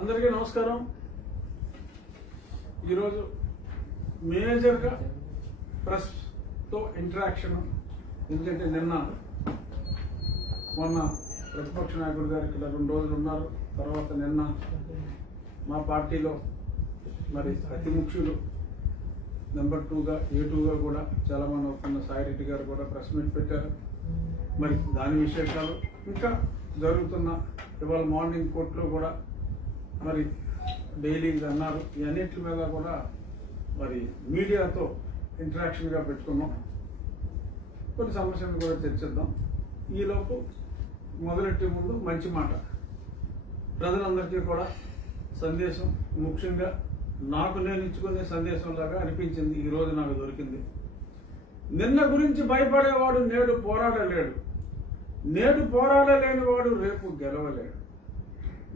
అందరికీ నమస్కారం. ఈరోజు మేజర్గా ప్రెస్తో ఇంటరాక్షన్, ఎందుకంటే మొన్న ప్రతిపక్ష నాయకుడు గారు ఇక్కడ 2 రోజులు ఉన్నారు. తర్వాత నిన్న మా పార్టీలో మరి అతి ముఖ్యులు నెంబర్ 2గా A2గా కూడా చాలామంది అవుతున్న సాయిరెడ్డి గారు కూడా ప్రెస్ మీట్ పెట్టారు. మరి దాని విశేషాలు ఇంకా జరుగుతున్న ఇవాళ మార్నింగ్ కోర్టులో కూడా మరి డైలీ అన్నారు. ఈ అన్నింటి మీద కూడా మరి మీడియాతో ఇంటరాక్షన్గా పెట్టుకున్నాం. కొన్ని సమస్యలను కూడా చర్చిద్దాం. ఈలోపు మొదలెట్టే ముందు మంచి మాట, ప్రజలందరికీ కూడా సందేశం, ముఖ్యంగా నాకు నేను ఇచ్చుకునే సందేశంలాగా అనిపించింది. ఈరోజు నాకు దొరికింది. నిన్న గురించి భయపడేవాడు నేడు పోరాడలేడు, నేడు పోరాడలేని వాడు రేపు గెలవలేడు.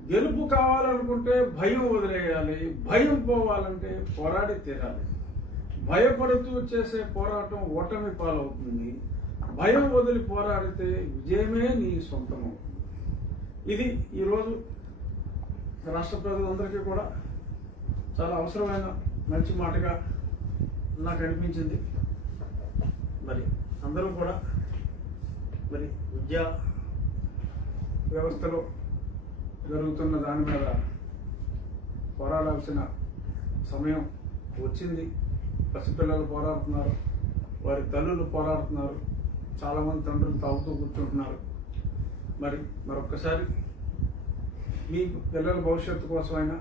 గెలుపు కావాలనుకుంటే భయం వదిలేయాలి, భయం పోవాలంటే పోరాడి తీరాలి. భయపడుతూ చేసే పోరాటం ఓటమి పాలవుతుంది. భయం వదిలి పోరాడితే విజయమే నీ సొంతమవుతుంది. ఇది ఈరోజు రాష్ట్ర ప్రజలందరికీ కూడా చాలా అవసరమైన మంచి మాటగా నాకు అనిపించింది. మరి అందరూ కూడా మరి విద్యా వ్యవస్థలో జరుగుతున్న దాని మీద పోరాడాల్సిన సమయం వచ్చింది. పసిపిల్లలు పోరాడుతున్నారు, వారి తల్లులు పోరాడుతున్నారు, చాలామంది తండ్రులు తాగుతూ కూర్చుంటున్నారు. మరొక్కసారి మీ పిల్లల భవిష్యత్తు కోసమైనా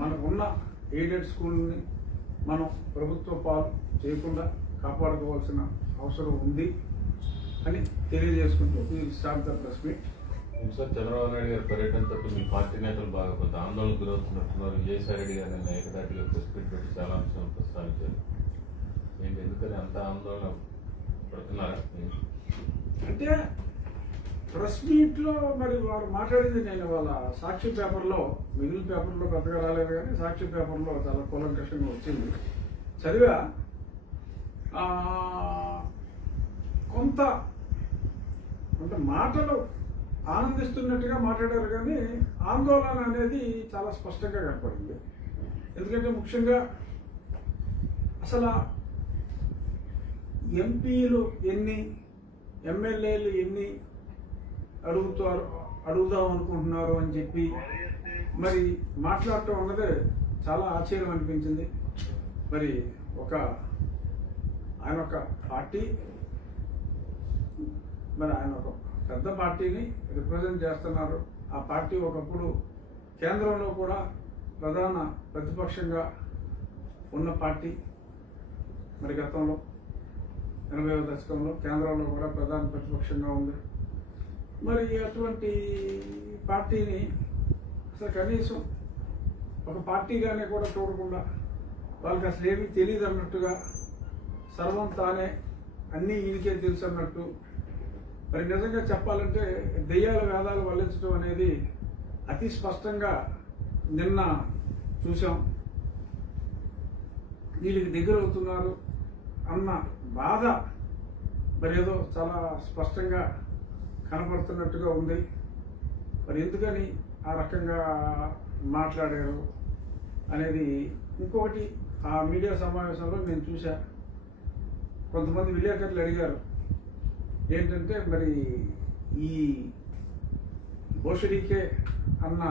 మనకున్న ఎయిడెడ్ స్కూల్ని మనం ప్రభుత్వ పాలు చేయకుండా కాపాడుకోవాల్సిన అవసరం ఉంది అని తెలియజేసుకుంటూ start the press meet. Sir, Chandrababu Naidu గారి పర్యటనతో మీ పార్టీ నేతలు బాగా కొంత ఆందోళనకు గురవుతున్నట్టున్నారు. విజయసాయిరెడ్డి గారిని ఏకదాటిగా ప్రెస్ మీట్ పెట్టి చాలా అంశాలు ప్రస్తావించారు. ఏంటి, ఎందుకని అంత ఆందోళన పడుతున్నారా? అంటే ప్రెస్ మీట్లో మరి వారు మాట్లాడింది నేను వాళ్ళ సాక్షి పేపర్లో, మిగిలిన పేపర్లో పెద్దగా రాలేదు కానీ సాక్షి పేపర్లో చాలా కూలంకషంగా వచ్చింది, చదివా. కొంత అంటే మాటలు ఆనందిస్తున్నట్టుగా మాట్లాడారు కానీ ఆందోళన అనేది చాలా స్పష్టంగా కనపడింది. ఎందుకంటే ముఖ్యంగా అసలు ఎంపీలు ఎన్ని, ఎమ్మెల్యేలు ఎన్ని అడుగుదాం అనుకుంటున్నారు అని చెప్పి మరి మాట్లాడటం అన్నదే చాలా ఆశ్చర్యం అనిపించింది. మరి ఆయన ఒక పార్టీ, మరి ఆయన ఒక పెద్ద పార్టీని రిప్రజెంట్ చేస్తున్నారు. ఆ పార్టీ ఒకప్పుడు కేంద్రంలో కూడా ప్రధాన ప్రతిపక్షంగా ఉన్న పార్టీ. మరి గతంలో 80వ దశకంలో కేంద్రంలో కూడా ప్రధాన ప్రతిపక్షంగా ఉంది. మరి అటువంటి పార్టీని అసలు కనీసం ఒక పార్టీగానే కూడా చూడకుండా, వాళ్ళకి అసలు ఏమీ తెలియదు అన్నట్టుగా, సర్వం తానే అన్నీ ఈయనకే తెలుసు అన్నట్టు, మరి నిజంగా చెప్పాలంటే దెయ్యాల వేదాలు వల్లించడం అనేది అతి స్పష్టంగా నిన్న చూసాం. వీళ్ళకి దగ్గర అవుతున్నారు అన్న బాధ మరి ఏదో చాలా స్పష్టంగా కనపడుతున్నట్టుగా ఉంది. మరి ఎందుకని ఆ రకంగా మాట్లాడారు అనేది ఇంకొకటి, ఆ మీడియా సమావేశంలో నేను చూసా. కొంతమంది విలేకరులు అడిగారు ఏంటంటే, మరి ఈ భోషడికే అన్న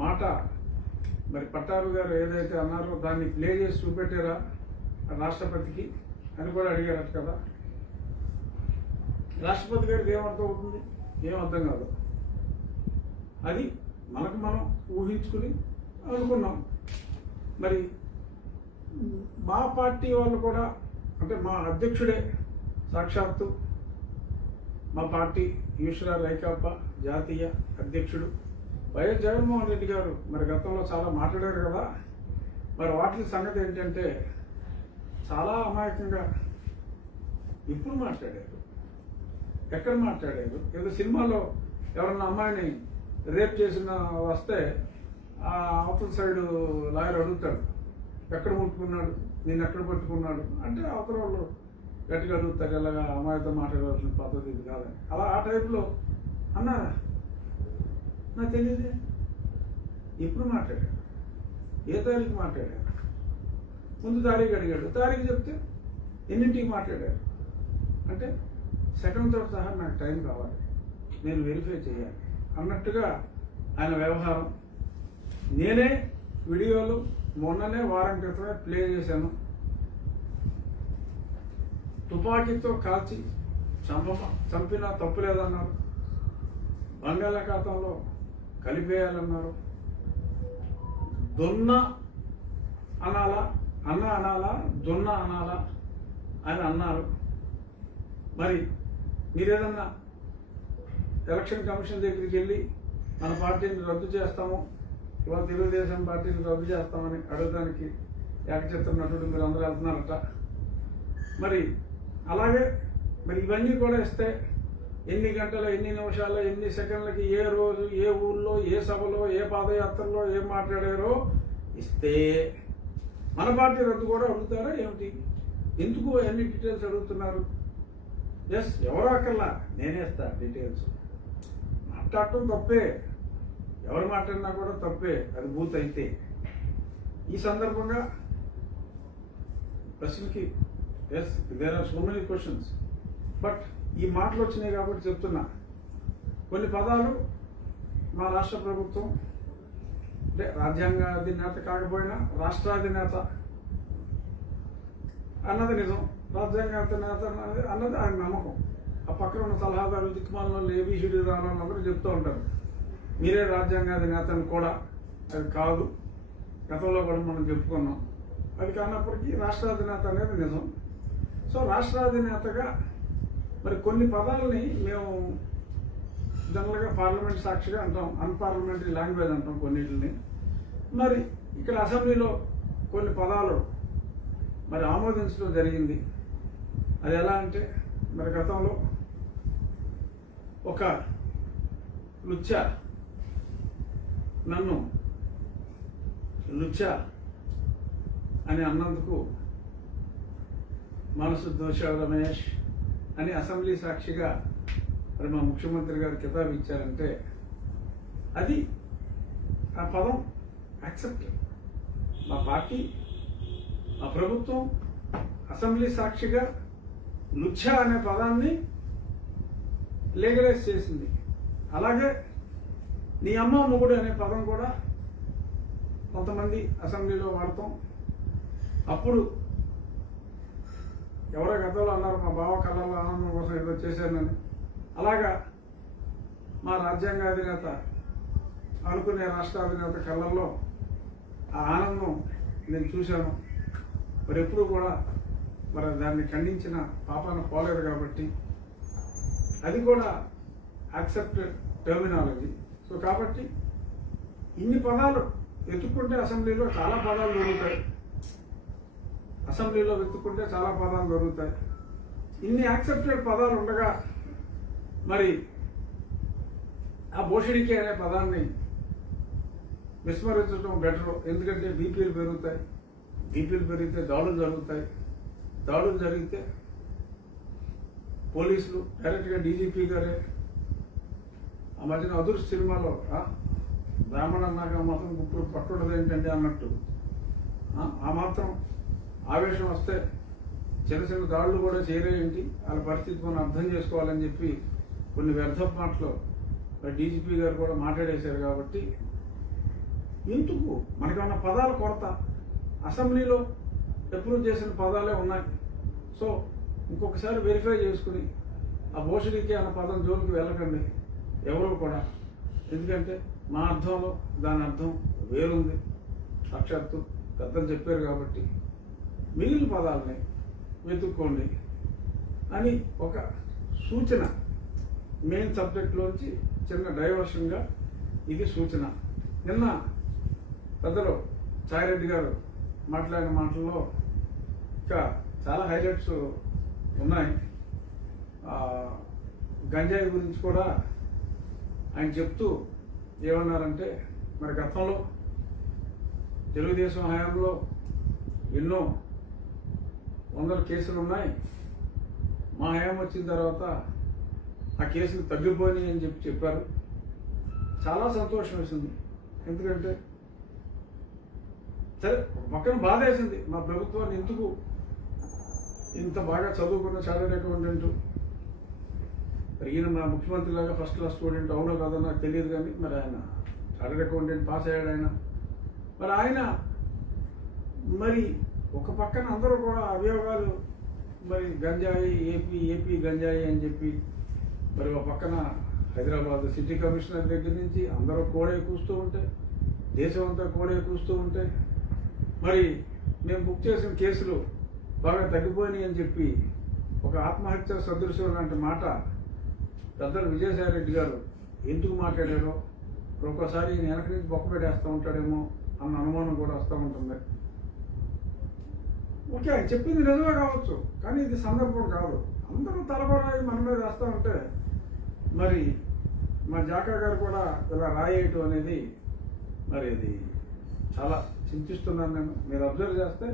మాట మరి పట్టారు గారు ఏదైతే అన్నారో దాన్ని ప్లే చేసి చూపెట్టారా రాష్ట్రపతికి అని కూడా అడిగారట కదా. రాష్ట్రపతి గారికి ఏమర్థం అవుతుంది? ఏం అర్థం కాదు. అది మనకు మనం ఊహించుకుని అనుకున్నాం. మరి మా పార్టీ వాళ్ళు కూడా, అంటే మా అధ్యక్షుడే సాక్షాత్తు మా పార్టీ ఈశ్వర రైకాపా జాతీయ అధ్యక్షుడు వైఎస్ జగన్మోహన్ రెడ్డి గారు మరి గతంలో చాలా మాట్లాడారు కదా. మరి వాటి సంగతి ఏంటంటే చాలా అమాయకంగా ఇప్పుడు మాట్లాడారు. ఎక్కడ మాట్లాడారు? ఏదో సినిమాలో ఎవరన్నా అమ్మాయిని రేప్ చేసిన వస్తే ఆ అవతల సైడు లాయర్ అడుగుతాడు, ఎక్కడ ముట్టుకున్నాడు, నేను ఎక్కడ పట్టుకున్నాడు అంటే అవతల వాళ్ళు గట్టిగా అడుగుతారు. ఎలాగా అమ్మాయితో మాట్లాడవలసిన పద్ధతి ఇది కాదని. అలా ఆ టైప్లో అన్నారా? నాకు తెలియదే. ఎప్పుడు మాట్లాడారు? ఏ తారీఖు మాట్లాడారు? ముందు తారీఖు అడిగాడు, తారీఖు చెప్తే ఎన్నింటికి మాట్లాడారు అంటే సెకండ్తో సహా నాకు టైం కావాలి, నేను వెరిఫై చేయాలి అన్నట్టుగా ఆయన వ్యవహారం. నేనే వీడియోలు మొన్ననే వారం క్రితమే ప్లే చేశాను. తుపాకీతో కాల్చి చంపినా తప్పు లేదన్నారు, బంగాళాఖాతంలో కలిపేయాలన్నారు, దున్న అనాలా, అన్న అనాలా, దున్న అనాలా అని అన్నారు. మరి మీరేదన్నా ఎలక్షన్ కమిషన్ దగ్గరికి వెళ్ళి మన పార్టీని రద్దు చేస్తాము, ఇవాళ తెలుగుదేశం పార్టీని రద్దు చేస్తామని అడగడానికి ఏకచిత్ర నటుడు మీరు అందరూ వెళ్తున్నారట. మరి అలాగే మరి ఇవన్నీ కూడా ఇస్తే ఎన్ని గంటలు, ఎన్ని నిమిషాలు, ఎన్ని సెకండ్లకి, ఏ రోజు, ఏ ఊళ్ళో, ఏ సభలో, ఏ పాదయాత్రలో ఏం మాట్లాడారో ఇస్తే మన పార్టీ రద్దు కూడా అడుగుతారా ఏమిటి? ఎందుకు అన్ని డీటెయిల్స్ అడుగుతున్నారు? ఎస్, ఎవరో అక్కర్లా, నేనే ఇస్తా డీటెయిల్స్. మాట్లాడటం తప్పే, ఎవరు మాట్లాడినా కూడా తప్పే, అది బూత్ అయితే. ఈ సందర్భంగా ప్రశ్నకి yes, there are so many questions, but ఈ మాటలు వచ్చినాయి కాబట్టి చెప్తున్నా. కొన్ని పదాలు మా రాష్ట్ర ప్రభుత్వం అంటే రాజ్యాంగ అధినేత కాకపోయినా రాష్ట్రాధినేత అన్నది నిజం, రాజ్యాంగ అధినేత అన్నది ఆయన నమ్మకం. ఆ పక్కన ఉన్న సలహాదారు దిక్కుమాలలో ఏబిసిడి రావాలని అందరూ చెప్తూ ఉంటారు, మీరే రాజ్యాంగాధినేతను కూడా. అది కాదు, గతంలో కూడా మనం చెప్పుకున్నాం. అది కానప్పటికీ రాష్ట్రాధినేత అనేది నిజం. సో రాష్ట్రాధినేతగా మరి కొన్ని పదాలని మేము జనరల్గా పార్లమెంట్ సాక్షిగా అంటాం, అన్పార్లమెంటరీ లాంగ్వేజ్ అంటాం కొన్నిటిని. మరి ఇక్కడ అసెంబ్లీలో కొన్ని పదాలు మరి ఆమోదించడం జరిగింది. అది ఎలా అంటే మరి గతంలో ఒక లుచ్చా నన్ను లుచ్చా అని అన్నందుకు మనసు దోషావు రమేష్ అని అసెంబ్లీ సాక్షిగా మరి మా ముఖ్యమంత్రి గారు కితాబు ఇచ్చారంటే అది ఆ పదం యాక్సెప్ట్. మా పార్టీ, మా ప్రభుత్వం అసెంబ్లీ సాక్షిగా లుచ్చా అనే పదాన్ని లీగలైజ్ చేసింది. అలాగే నీ అమ్మ మొగుడు అనే పదం కూడా కొంతమంది అసెంబ్లీలో వాడతాం. అప్పుడు ఎవరో గతంలో అన్నారు మా బావ కళ్ళల్లో ఆనందం కోసం ఏదో చేశానని. అలాగా మా రాజ్యాంగాధినేత అనుకునే రాష్ట్రాధినేత కళ్ళల్లో ఆ ఆనందం నేను చూశాను. మరి ఎప్పుడు కూడా మరి దాన్ని ఖండించిన పాపాన పోలేదు కాబట్టి అది కూడా యాక్సెప్టెడ్ టర్మినాలజీ. సో కాబట్టి ఇన్ని పదాలు వెతుక్కుంటే అసెంబ్లీలో చాలా పదాలు దొరుకుతాయి. అసెంబ్లీలో వెతుక్కుంటే చాలా పదాలు దొరుకుతాయి. ఇన్ని యాక్సెప్టెడ్ పదాలు ఉండగా మరి ఆ భోషడికి అనే పదాన్ని విస్మరించడం బెటర్. ఎందుకంటే బీపీలు పెరుగుతాయి, బీపీలు పెరిగితే దాడులు జరుగుతాయి, దాడులు జరిగితే పోలీసులు డైరెక్ట్గా డీజీపీ గారే ఆ మధ్యన అదుర్స్ సినిమాలో బ్రాహ్మణ అన్నాక మాత్రం గుప్పుడు పట్టుడదు ఏంటండి అన్నట్టు ఆ మాత్రం ఆవేశం వస్తే చిన్న చిన్న దాడులు కూడా చేరేంటి, వాళ్ళ పరిస్థితి మనం అర్థం చేసుకోవాలని చెప్పి కొన్ని వ్యర్థపు మాటలు డీజీపీ గారు కూడా మాట్లాడేశారు. కాబట్టి ఎందుకు మనకన్నా పదాల కొరత? అసెంబ్లీలో అప్రూవ్ చేసిన పదాలే ఉన్నాయి. సో ఇంకొకసారి వెరిఫై చేసుకుని ఆ భోషడికి అన్న పదం జోలికి వెళ్ళకండి ఎవరు కూడా. ఎందుకంటే మా అర్థంలో దాని అర్థం వేరుంది, సాక్షాత్తు పెద్దలు చెప్పారు. కాబట్టి మిగిలిన పదాలని వెతుక్కోండి అని ఒక సూచన. మెయిన్ సబ్జెక్ట్లోంచి చిన్న డైవర్షన్గా ఇది సూచన. నిన్న పెద్దలు సాయిరెడ్డి గారు మాట్లాడిన మాటల్లో ఇంకా చాలా హైలైట్స్ ఉన్నాయి. గంజాయి గురించి కూడా ఆయన చెప్తూ ఏమన్నారంటే మరి గతంలో తెలుగుదేశం హయాంలో ఎన్నో వందల కేసులు ఉన్నాయి, మా హయాం వచ్చిన తర్వాత ఆ కేసులు తగ్గిపోయినాయి అని చెప్పారు. చాలా సంతోషం వేసింది. ఎందుకంటే సరే ఒక పక్కన బాధ వేసింది, మా ప్రభుత్వాన్ని ఎందుకు ఇంత బాగా చదువుకున్న చార్టెడ్ అకౌంటెంట్, మరి ఈయన మా ముఖ్యమంత్రి లాగా ఫస్ట్ క్లాస్ స్టూడెంట్ అవునో కాదో నాకు తెలియదు, కానీ మరి ఆయన చార్టెడ్ అకౌంటెంట్ పాస్ అయ్యాడు ఆయన. మరి ఆయన మరి ఒక పక్కన అందరూ కూడా అభియోగాలు, మరి గంజాయి ఏపీ గంజాయి అని చెప్పి, మరి ఒక పక్కన హైదరాబాద్ సిటీ కమిషనర్ దగ్గర నుంచి అందరూ కోడే కూస్తూ ఉంటే, దేశం అంతా కోడే కూస్తూ ఉంటే, మరి మేము బుక్ చేసిన కేసులు బాగా తగ్గిపోయినాయి అని చెప్పి ఒక ఆత్మహత్య సదృశ్యం లాంటి మాట పెద్దలు విజయసాయి రెడ్డి గారు ఎందుకు మాట్లాడారో ఒక్కోసారి ఈయన వెనక నుంచి బొక్క పెట్టేస్తూ ఉంటాడేమో అన్న అనుమానం కూడా వస్తూ ఉంటుంది. ఓకే, ఆయన చెప్పింది నిజమే కావచ్చు, కానీ ఇది సందర్భం కాదు. అందరూ తలబరాయి మన మీద వేస్తూ ఉంటే మరి మా జాకా గారు కూడా ఇలా రాయేయటం అనేది మరి ఇది చాలా చింతిస్తున్నాను నేను. మీరు అబ్జర్వ్ చేస్తే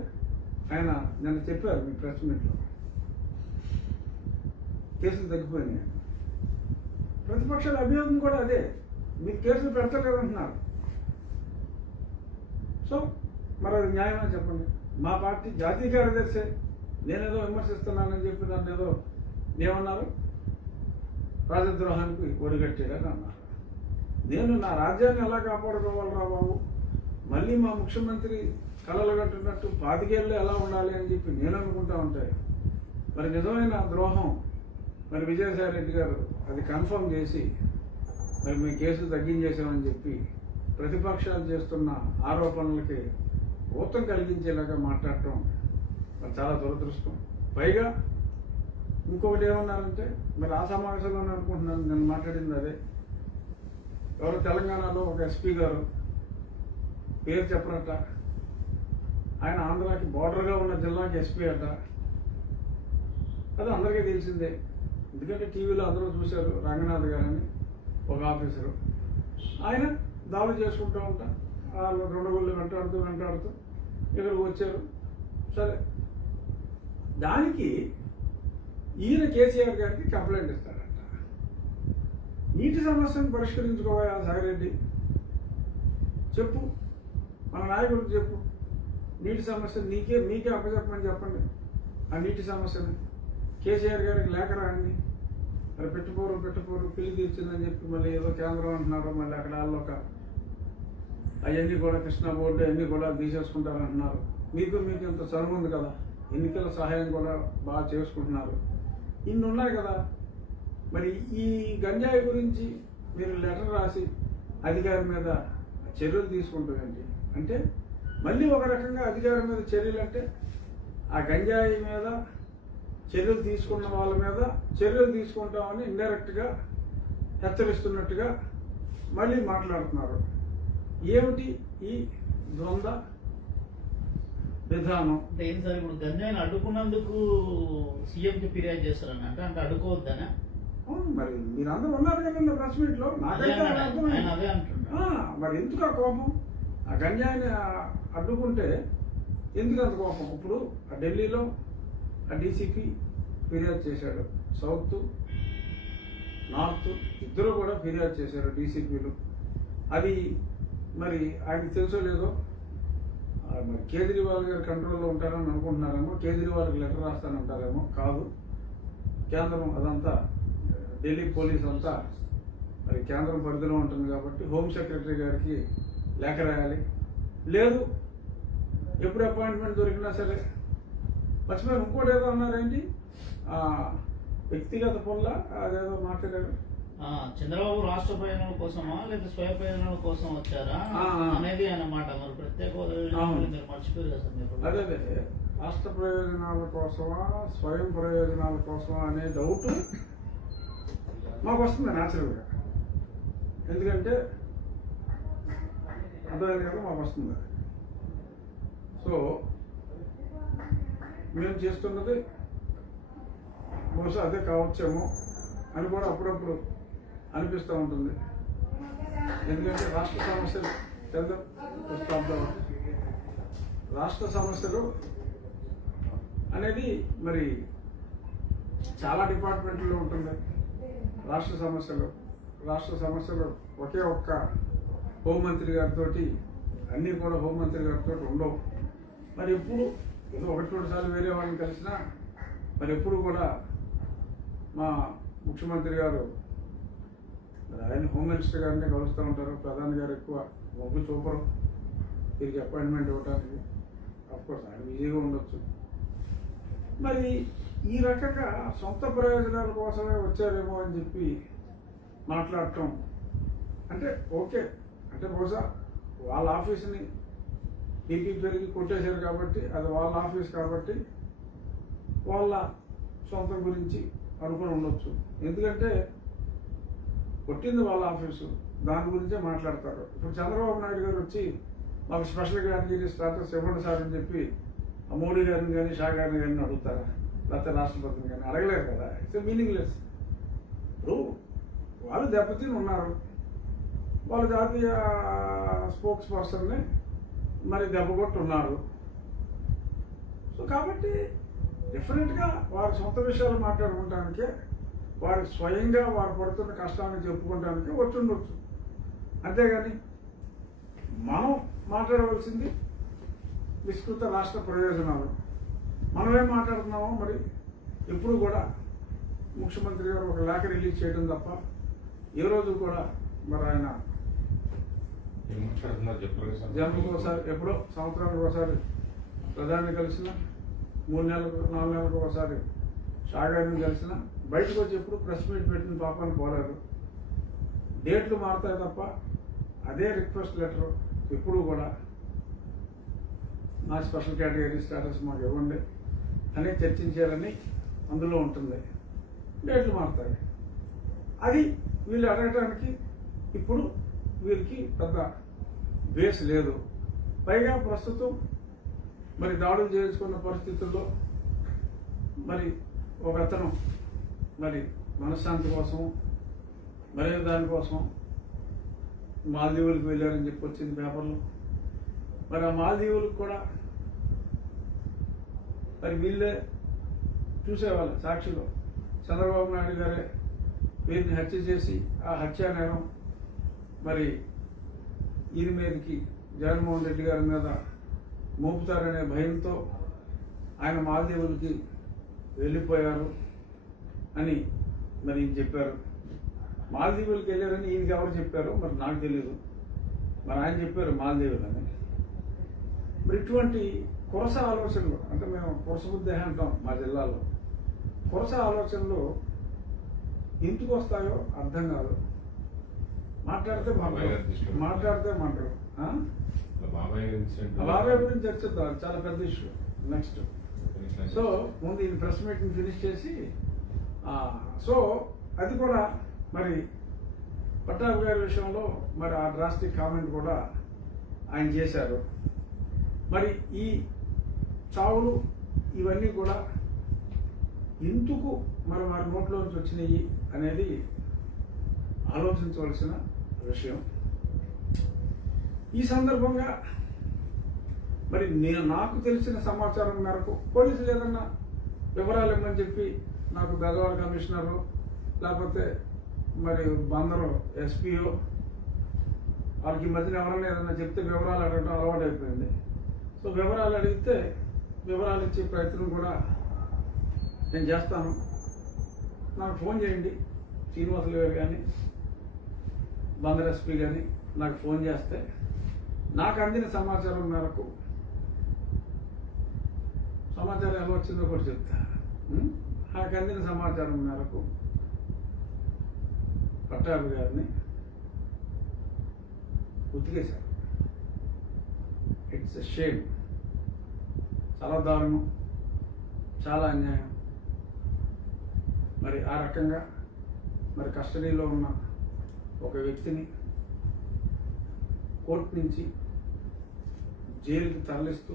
ఆయన నిన్న చెప్పారు మీ ప్రెస్ మీట్లో కేసులు తగ్గిపోయినాయి. ప్రతిపక్షాల అభియోగం కూడా అదే, మీరు కేసులు పెడతలేదంటున్నారు. సో మరి అది న్యాయమా చెప్పండి? మా పార్టీ జాతీయ కార్యదర్శి నేనేదో విమర్శిస్తున్నానని చెప్పి నన్ను ఏదో ఏమన్నారు, రాజద్రోహానికి ఒడిగట్టాడని అన్నారు. నేను నా రాజ్యాన్ని ఎలా కాపాడుకోవాలరా బాబు, మళ్ళీ మా ముఖ్యమంత్రి కలలు కట్టినట్టు 25 ఏళ్ళు ఎలా ఉండాలి అని చెప్పి నేను అనుకుంటా ఉంటే, మరి నిజమైన ద్రోహం మరి విజయసాయి రెడ్డి గారు అది కన్ఫర్మ్ చేసి మరి మీ కేసులు తగ్గించేసామని చెప్పి ప్రతిపక్షాలు చేస్తున్న ఆరోపణలకి ఊతం కలిగించేలాగా మాట్లాడటం మరి చాలా దురదృష్టం. పైగా ఇంకొకటి ఏమన్నారంటే, మరి ఆ సమావేశంలోనే అనుకుంటున్నాను నేను మాట్లాడింది అదే, ఎవరో తెలంగాణలో ఒక ఎస్పీ గారు పేరు చెప్పరట, ఆయన ఆంధ్రాకి బార్డర్గా ఉన్న జిల్లాకి ఎస్పీ అట. అది అందరికీ తెలిసిందే, ఎందుకంటే టీవీలో అందరూ చూశారు. రంగనాథ్ గారని ఒక ఆఫీసరు, ఆయన దాడులు చేసుకుంటూ ఉంటా వాళ్ళు 2 గుళ్ళు వెంటాడుతూ ఇక్కడికి వచ్చారు. సరే, దానికి ఈయన కేసీఆర్ గారికి కంప్లైంట్ ఇస్తాడట. నీటి సమస్యను పరిష్కరించుకోవాలా సాగిరెడ్డి, చెప్పు, మన నాయకుడికి చెప్పు, నీటి సమస్య మీకే అప్పచెప్పమని చెప్పండి. ఆ నీటి సమస్యని కేసీఆర్ గారికి లేఖ రాయండి. మరి పెట్టపోరు పిల్లి తీర్చిందని చెప్పి మళ్ళీ ఏదో కేంద్రం అంటున్నారు, మళ్ళీ అక్కడ వాళ్ళొక అవన్నీ కూడా కృష్ణా బోర్డు అన్నీ కూడా తీసేసుకుంటారంటున్నారు. మీకు ఇంత చదువు ఉంది కదా, ఎన్నికల సహాయం కూడా బాగా చేసుకుంటున్నారు, ఇన్ని ఉన్నాయి కదా. మరి ఈ గంజాయి గురించి మీరు లెటర్ రాసి అధికారి మీద చర్యలు తీసుకుంటారండి అంటే, మళ్ళీ ఒక రకంగా అధికారి మీద చర్యలు అంటే ఆ గంజాయి మీద చర్యలు తీసుకున్న వాళ్ళ మీద చర్యలు తీసుకుంటామని ఇండైరెక్ట్గా హెచ్చరిస్తున్నట్టుగా మళ్ళీ మాట్లాడుతున్నారు. ఏమిటి ఈ ద్వంద్వ విధానం? ఏంటి సార్, ఇప్పుడు గంజాయిని అడ్డుకున్నందుకు సీఎంకి ఫిర్యాదు చేస్తారని అంటే అడ్డుకోవద్దనా? అవును, మరి మీరందరూ ఉన్నారు కదండి ప్రెస్ మీట్లో, నాకైతే అదే అంటున్నా. మరి ఎందుకు ఆ కోపం? ఆ గంజాయిని అడ్డుకుంటే ఎందుకు అంత కోపం? ఇప్పుడు ఆ ఢిల్లీలో ఆ డీసీపీ ఫిర్యాదు చేశాడు, సౌత్ నార్త్ ఇద్దరు కూడా ఫిర్యాదు చేశారు డీసీపీలు. అది మరి ఆయనకు తెలుసో లేదో, మరి కేజ్రీవాల్ గారి కంట్రోల్లో ఉంటారని అనుకుంటున్నారేమో, కేజ్రీవాల్కి లెటర్ రాస్తానంటారేమో. కాదు, కేంద్రం అదంతా ఢిల్లీ పోలీస్ అంతా మరి కేంద్రం పరిధిలో ఉంటుంది కాబట్టి హోమ్ సెక్రటరీ గారికి లేఖ రాయాలి. లేదు, ఎప్పుడు అపాయింట్మెంట్ దొరికినా సరే మర్చిపోయి ఇంకోటి ఏదో అన్నారేంటి, వ్యక్తిగత పనుల అదేదో మాట్లాడారు. చంద్రబాబు రాష్ట్ర ప్రయోజనాల కోసమా లేదా స్వయం ప్రయోజనాల కోసం వచ్చారా అనేది అన్నమాట. మరి ప్రత్యేక మీరు మర్చిపోయారు కదా మీరు. అదే రాష్ట్ర ప్రయోజనాల కోసమా స్వయం ప్రయోజనాల కోసమా అనే డౌట్ మాకు వస్తుంది న్యాచురల్గా, ఎందుకంటే అర్థమైంది కదా, మాకు వస్తుంది. సో మేము చేస్తున్నది బహుశా అదే కావచ్చేమో అని కూడా అప్పుడప్పుడు అనిపిస్తూ ఉంటుంది. ఎందుకంటే రాష్ట్ర సమస్యలు అనేది మరి చాలా డిపార్ట్మెంట్లో ఉంటుంది. రాష్ట్ర సమస్యలు ఒకే ఒక్క హోంమంత్రి గారితో అన్నీ కూడా హోంమంత్రి గారితో ఉండవు. మరి ఎప్పుడు ఏదో ఒకటి రెండు సార్లు వేరే వాళ్ళని కలిసినా మరి ఎప్పుడు కూడా మా ముఖ్యమంత్రి గారు మరి ఆయన హోమ్ మినిస్టర్ గారిని కలుస్తూ ఉంటారు. ప్రధాని గారు ఎక్కువ మొగ్గు చూపరు వీరికి అపాయింట్మెంట్ ఇవ్వడానికి. అఫ్కోర్స్ ఆయన బిజీగా ఉండొచ్చు. మరి ఈ రకంగా సొంత ప్రయోజనాల కోసమే వచ్చారేమో అని చెప్పి మాట్లాడటం అంటే ఓకే, అంటే బహుశా వాళ్ళ ఆఫీస్ని టీపీ పెరిగి కొట్టేశారు కాబట్టి అది వాళ్ళ ఆఫీస్ కాబట్టి వాళ్ళ సొంత గురించి అనుకుని ఉండొచ్చు. ఎందుకంటే కొట్టింది వాళ్ళ ఆఫీసు, దాని గురించే మాట్లాడతారు. ఇప్పుడు చంద్రబాబు నాయుడు గారు వచ్చి మాకు స్పెషల్ కేటగిరీ స్టాటస్ ఇవ్వండి సార్ అని చెప్పి మోడీ గారిని కానీ షా గారిని కానీ అడుగుతారా, లేకపోతే రాష్ట్రపతిని కానీ అడగలేరు కదా. It's meaningless. ఇప్పుడు వాళ్ళు దెబ్బతిని ఉన్నారు, వాళ్ళ జాతీయ స్పోక్స్ పర్సన్ని మరి దెబ్బకొట్టున్నారు. సో కాబట్టి డిఫరెంట్గా వారి సొంత విషయాలు మాట్లాడుకోవటానికే, వారి స్వయంగా వారు పడుతున్న కష్టాన్ని చెప్పుకోవడానికి వచ్చి ఉండొచ్చు. అంతేగాని మనం మాట్లాడవలసింది విస్తృత రాష్ట్ర ప్రయోజనాలు. మనమేం మాట్లాడుతున్నామో మరి ఎప్పుడు కూడా ముఖ్యమంత్రి గారు ఒక లేఖ రిలీజ్ చేయడం తప్ప ఏ రోజు కూడా మరి ఆయన జన్మకు ఒకసారి ఎప్పుడో సంవత్సరానికి ఒకసారి ప్రధాని కలిసిన, 3 నెలలకు 4 నెలలకు ఒకసారి షా గారిని కలిసిన, బయటకు వచ్చి ఎప్పుడు ప్రెస్ మీట్ పెట్టిన పాపాన్ని పోలేదు. డేట్లు మారుతాయి తప్ప అదే రిక్వెస్ట్ లెటర్ ఎప్పుడు కూడా నా స్పెషల్ కేటగిరీ స్టేటస్ మాకు ఇవ్వండి అని చర్చించారని అందులో ఉంటుంది. డేట్లు మారుతాయి. అది వీళ్ళు అడగటానికి ఇప్పుడు వీరికి పెద్ద బేస్ లేదు. పైగా ప్రస్తుతం మరి దాడులు చేయించుకున్న పరిస్థితుల్లో మరి ఒక అతను మరి మనశ్శాంతి కోసం మరే దానికోసం మాల్దీవులకు వెళ్ళారని చెప్పి వచ్చింది పేపర్లో. మరి ఆ మాల్దీవులకు కూడా మరి వీళ్ళే చూసేవాళ్ళు సాక్షిలో. చంద్రబాబు నాయుడు గారే వీరిని హత్య చేసి ఆ హత్యా నేరం మరి ఈయన మీదకి జగన్మోహన్ రెడ్డి గారి మీద మోపుతారనే భయంతో ఆయన మాల్దీవులకి వెళ్ళిపోయారు అని మరి ఈయన చెప్పారు. మాల్దీవులకి వెళ్ళారని ఈయనకి ఎవరు చెప్పారో మరి నాకు తెలియదు. మరి ఆయన చెప్పారు మాల్దీవులు అని. మరి ఇటువంటి కొరస ఆలోచనలు, అంటే మేము కొరస బుద్ధి అంటాం మా జిల్లాలో, కొరస ఆలోచనలు ఎందుకు వస్తాయో అర్థం కాదు. మాట్లాడితే మాట్లాడరు. బాబాయ్ గురించి చర్చిద్దాం, చాలా పెద్ద ఇష్యూ. నెక్స్ట్ సో ముందు ఈ ప్రెస్ మీట్ని ఫినిష్ చేసి సో అది కూడా మరి పట్టాభి గారి విషయంలో మరి ఆ డ్రాస్టిక్ కామెంట్ కూడా ఆయన చేశారు. మరి ఈ చావులు ఇవన్నీ కూడా ఎందుకు మరి వారి నోట్లోంచి వచ్చినాయి అనేది ఆలోచించవలసిన విషయం. ఈ సందర్భంగా మరి నాకు తెలిసిన సమాచారం మేరకు పోలీసులు ఏదన్నా వివరాలు ఇవ్వమని చెప్పి నాకు బెజవాడ కమిషనరు లేకపోతే మరి బందరు ఎస్పీఓ వాళ్ళకి ఈ మధ్యన ఎవరైనా ఏదన్నా చెప్తే వివరాలు అడగడం అలవాటు అయిపోయింది. సో వివరాలు అడిగితే వివరాలు ఇచ్చే ప్రయత్నం కూడా నేను చేస్తాను. నాకు ఫోన్ చేయండి, శ్రీనివాసులు గారు కానీ బందర్ ఎస్పీ కానీ నాకు ఫోన్ చేస్తే నాకు అందిన సమాచారం మేరకు, సమాచారం ఎలా వచ్చిందో కూడా చెప్తా. నాకు అందిన సమాచారం మేరకు పట్టాభి గారిని ఉతికేశారు. It's a shame. చాలా దారుణం, చాలా అన్యాయం. మరి ఆ రకంగా మరి కస్టడీలో ఉన్న ఒక వ్యక్తిని కోర్టు నుంచి జైలుకి తరలిస్తూ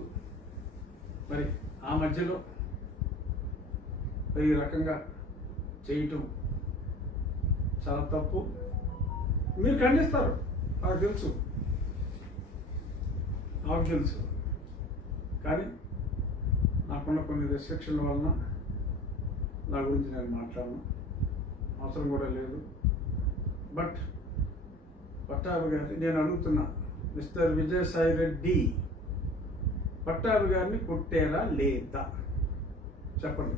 మరి ఆ మధ్యలో ఈ రకంగా చేయటం చాలా తప్పు. మీరు ఖండిస్తారు, నాకు తెలుసు, కానీ నాకున్న కొన్ని రెస్ట్రిక్షన్ల వలన నా గురించి నేను మాట్లాడను, అవసరం కూడా లేదు. బట్ పట్టాభి గారిని నేను అడుగుతున్నా, మిస్టర్ విజయసాయి రెడ్డి పట్టాభి గారిని కొట్టారా లేదా చెప్పండి,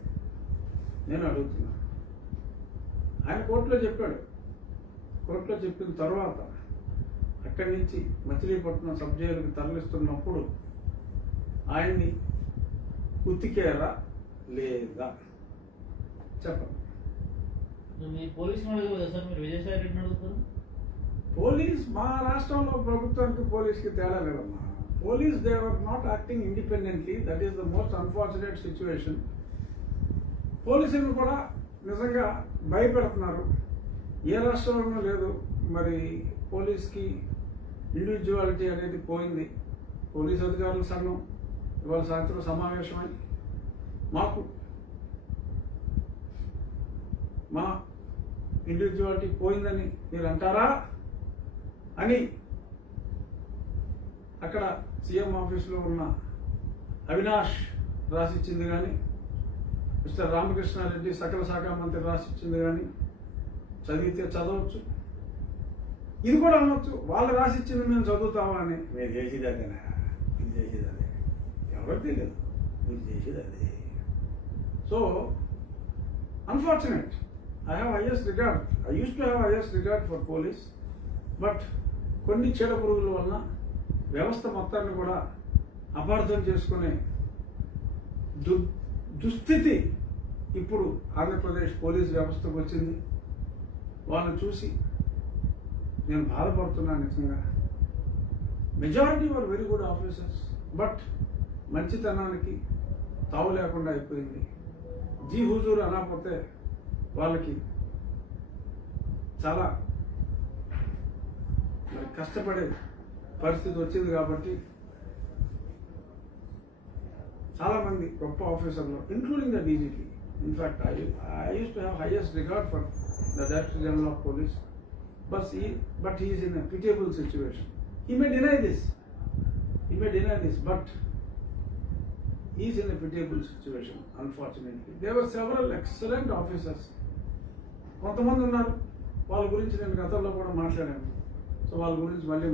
నేను అడుగుతున్నా. ఆయన కోర్టులో చెప్పాడు. కోర్టులో చెప్పిన తర్వాత అక్కడి నుంచి మచిలీపట్నం సబ్ జైలుకి తరలిస్తున్నప్పుడు ఆయన్ని ఉతికేరా లేదా చెప్పండి. మీ పోలీసులు అడగదు కదా సార్, మీరు విజయసాయి రెడ్డిని అడుగుతారు? పోలీస్ మా రాష్ట్రంలో ప్రభుత్వానికి పోలీస్కి తేడా లేదమ్మా. Police they are not acting independently. That is the most unfortunate situation. పోలీసులు కూడా నిజంగా భయపెడుతున్నారు. ఏ రాష్ట్రంలోనూ లేదు. మరి పోలీస్కి ఇండివిజువాలిటీ అనేది పోయింది. పోలీస్ అధికారుల సంఘం ఇవాళ సాయంత్రం సమావేశమై మాకు మా ఇండివిజువాలిటీ పోయిందని మీరు అంటారా అని అక్కడ సీఎం ఆఫీసులో ఉన్న అవినాష్ రాసిచ్చింది కానీ, మిస్టర్ రామకృష్ణారెడ్డి సకల శాఖ మంత్రి రాసిచ్చింది కానీ చదివితే చదవచ్చు. ఇది కూడా అనొచ్చు, వాళ్ళు రాసిచ్చింది మేము చదువుతామా అని. మేము చేసేది అదేనా, ఇది చేసేది అదే, ఎవరికి తెలియదు మీరు చేసేది అదే. So unfortunate. I have highest regard. I used to have highest regard for police, but కొన్ని చెడ పురుగుల వలన వ్యవస్థ మొత్తాన్ని కూడా అపార్థం చేసుకునే దుస్థితి ఇప్పుడు ఆంధ్రప్రదేశ్ పోలీస్ వ్యవస్థకు వచ్చింది. వాళ్ళని చూసి నేను బాధపడుతున్నాను నిజంగా. Majority were very good officers, but మంచితనానికి తావు లేకుండా అయిపోయింది. జీ హుజూర్ అనకపోతే వాళ్ళకి చాలా మరి కష్టపడే పరిస్థితి వచ్చింది. కాబట్టి చాలామంది గొప్ప ఆఫీసర్లు including the DGP, in fact I use to have highest regard for the director general of police, but he is in a pitiable situation. He may deny this, but he is in a pitiable situation, unfortunately. There were several excellent officers. కొంతమంది ఉన్నారు, వాళ్ళ గురించి నేను గతంలో కూడా మాట్లాడాను. So వాళ్ళ గురించి మళ్ళీ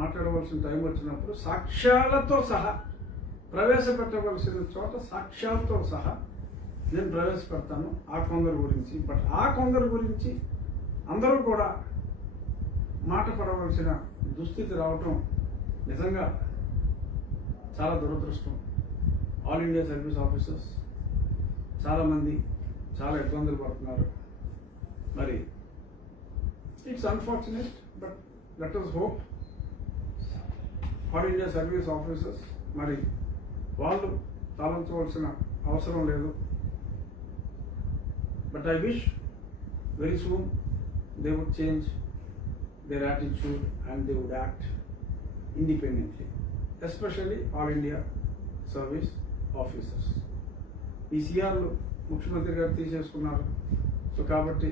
మాట్లాడవలసిన టైం వచ్చినప్పుడు సాక్ష్యాలతో సహా ప్రవేశపెట్టవలసిన చోట సాక్ష్యాలతో సహా నేను ప్రవేశపెడతాను ఆ కొందరు గురించి. బట్ ఆ కొందరు గురించి అందరూ కూడా మాట పడవలసిన దుస్థితి రావటం నిజంగా చాలా దురదృష్టం. ఆల్ ఇండియా సర్వీస్ ఆఫీసర్స్ చాలామంది చాలా ఇబ్బందులు పడుతున్నారు. మరి it's unfortunate, but let us hope all India service officers మరి వాళ్ళు తలంచవలసిన అవసరం లేదు. But I wish very soon they would change their attitude and they would act independently, especially all India service officers. ఈ సిఆర్లు ముఖ్యమంత్రి గారు తీసేసుకున్నారు. సో కాబట్టి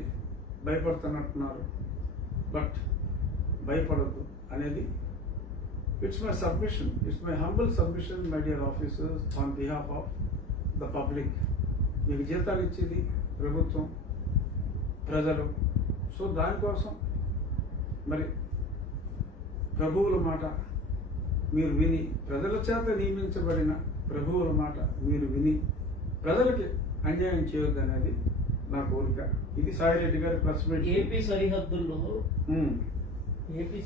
భయపడుతున్నట్టున్నారు. బట్ భయపడద్దు అనేది it's my submission, it's my humble submission my dear officers on behalf of the public. మీకు జీతాలు ఇచ్చేది ప్రభుత్వం, ప్రజలు. సో దానికోసం మరి ప్రభువుల మాట మీరు విని, ప్రజల చేత నియమించబడిన ప్రభువుల మాట మీరు విని ప్రజలకి అన్యాయం చేయొద్దు అనేది నా కోరిక. ఇది సాయిరెడ్డి గారి ప్రెస్ మీట్. ఏపీ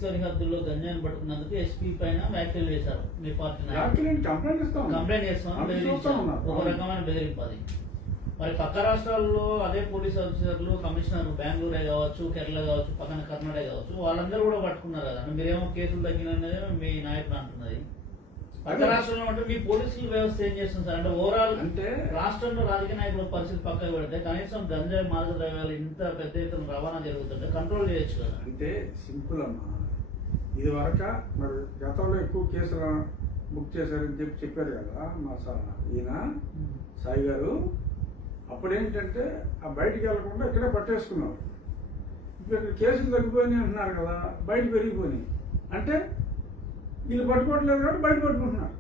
సరిహద్దుల్లో గంజాయిని పట్టుకున్నందుకు ఎస్పీ పైన వ్యాఖ్యలు చేశారు మీ పార్టీ. కంప్లైంట్ చేస్తాం, ఒక రకమైన బెదిరింపు అది. మరి పక్క రాష్ట్రాల్లో అదే పోలీస్ ఆఫీసర్లు, కమిషనర్ బెంగళూరే కావచ్చు, కేరళ కావచ్చు, పక్కన కర్ణాటక కావచ్చు, వాళ్ళందరూ కూడా పట్టుకున్నారు కదా. మీరేమో కేసులు తగ్గినదే మీ నాయకుడు అంటున్నది. పక్క రాష్ట్రంలో అంటే మీ పోలీసుల వ్యవస్థ ఏం చేస్తుంది సార్? అంటే ఓవరాల్ అంటే రాష్ట్రంలో రాజకీయ నాయకుల పరిస్థితి పక్కకు పెడితే కనీసం గంజాయి మాదక ద్రవ్యాలు ఇంత పెద్ద ఎత్తున రవాణా జరుగుతుంటే కంట్రోల్ చేయొచ్చు కదా. అంటే సింపుల్ అమ్మా. ఇది వరక మరి గతంలో ఎక్కువ కేసులు బుక్ చేశారని చెప్పారు కదా మా ఈయన సాయి గారు. అప్పుడేంటంటే ఆ బయటికి వెళ్లకుండా ఇక్కడే పట్టేసుకున్నారు. ఇప్పుడు ఇక్కడ కేసులు తగ్గిపోయినాయి అంటున్నారు కదా, బయట పెరిగిపోయినాయి. అంటే వీళ్ళు పట్టుకోవట్లేదు కాబట్టి బయట పట్టుకుంటున్నారు.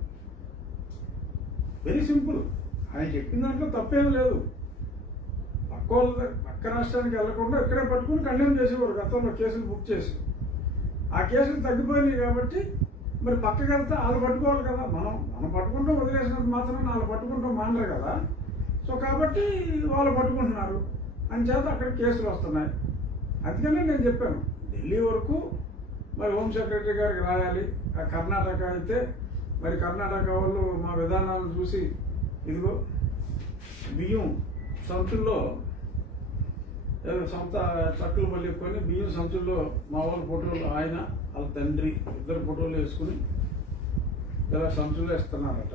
Very simple. ఆయన చెప్పిన దాంట్లో తప్పేం లేదు. పక్క రాష్ట్రానికి వెళ్లకుండా ఇక్కడే పట్టుకుని కండెమ్ చేసేవారు గతంలో కేసులు బుక్ చేసి. ఆ కేసులు తగ్గిపోయినాయి కాబట్టి మరి పక్కకి వెళ్తే వాళ్ళు పట్టుకోవాలి కదా. మనం పట్టుకుంటాం వదిలేసినంత మాత్రం వాళ్ళు పట్టుకుంటాం మానరు కదా. సో కాబట్టి వాళ్ళు పట్టుకుంటున్నారు అని చేత అక్కడ కేసులు వస్తున్నాయి. అందుకనే నేను చెప్పాను ఢిల్లీ వరకు మరి హోమ్ సెక్రటరీ గారికి రాయాలి. ఆ కర్ణాటక అయితే మరి కర్ణాటక వాళ్ళు మా విధానాలను చూసి ఇదిగో బియ్యం సంచుల్లో ఏదో సొంత ట్రక్కులు పల్లెక్కొని బియ్యం సంచుల్లో మా వాళ్ళ ఫోటోలు ఆయన వాళ్ళ తండ్రి ఇద్దరు ఫోటోలు వేసుకుని ఇలా సంచుల్లో ఇస్తున్నారట.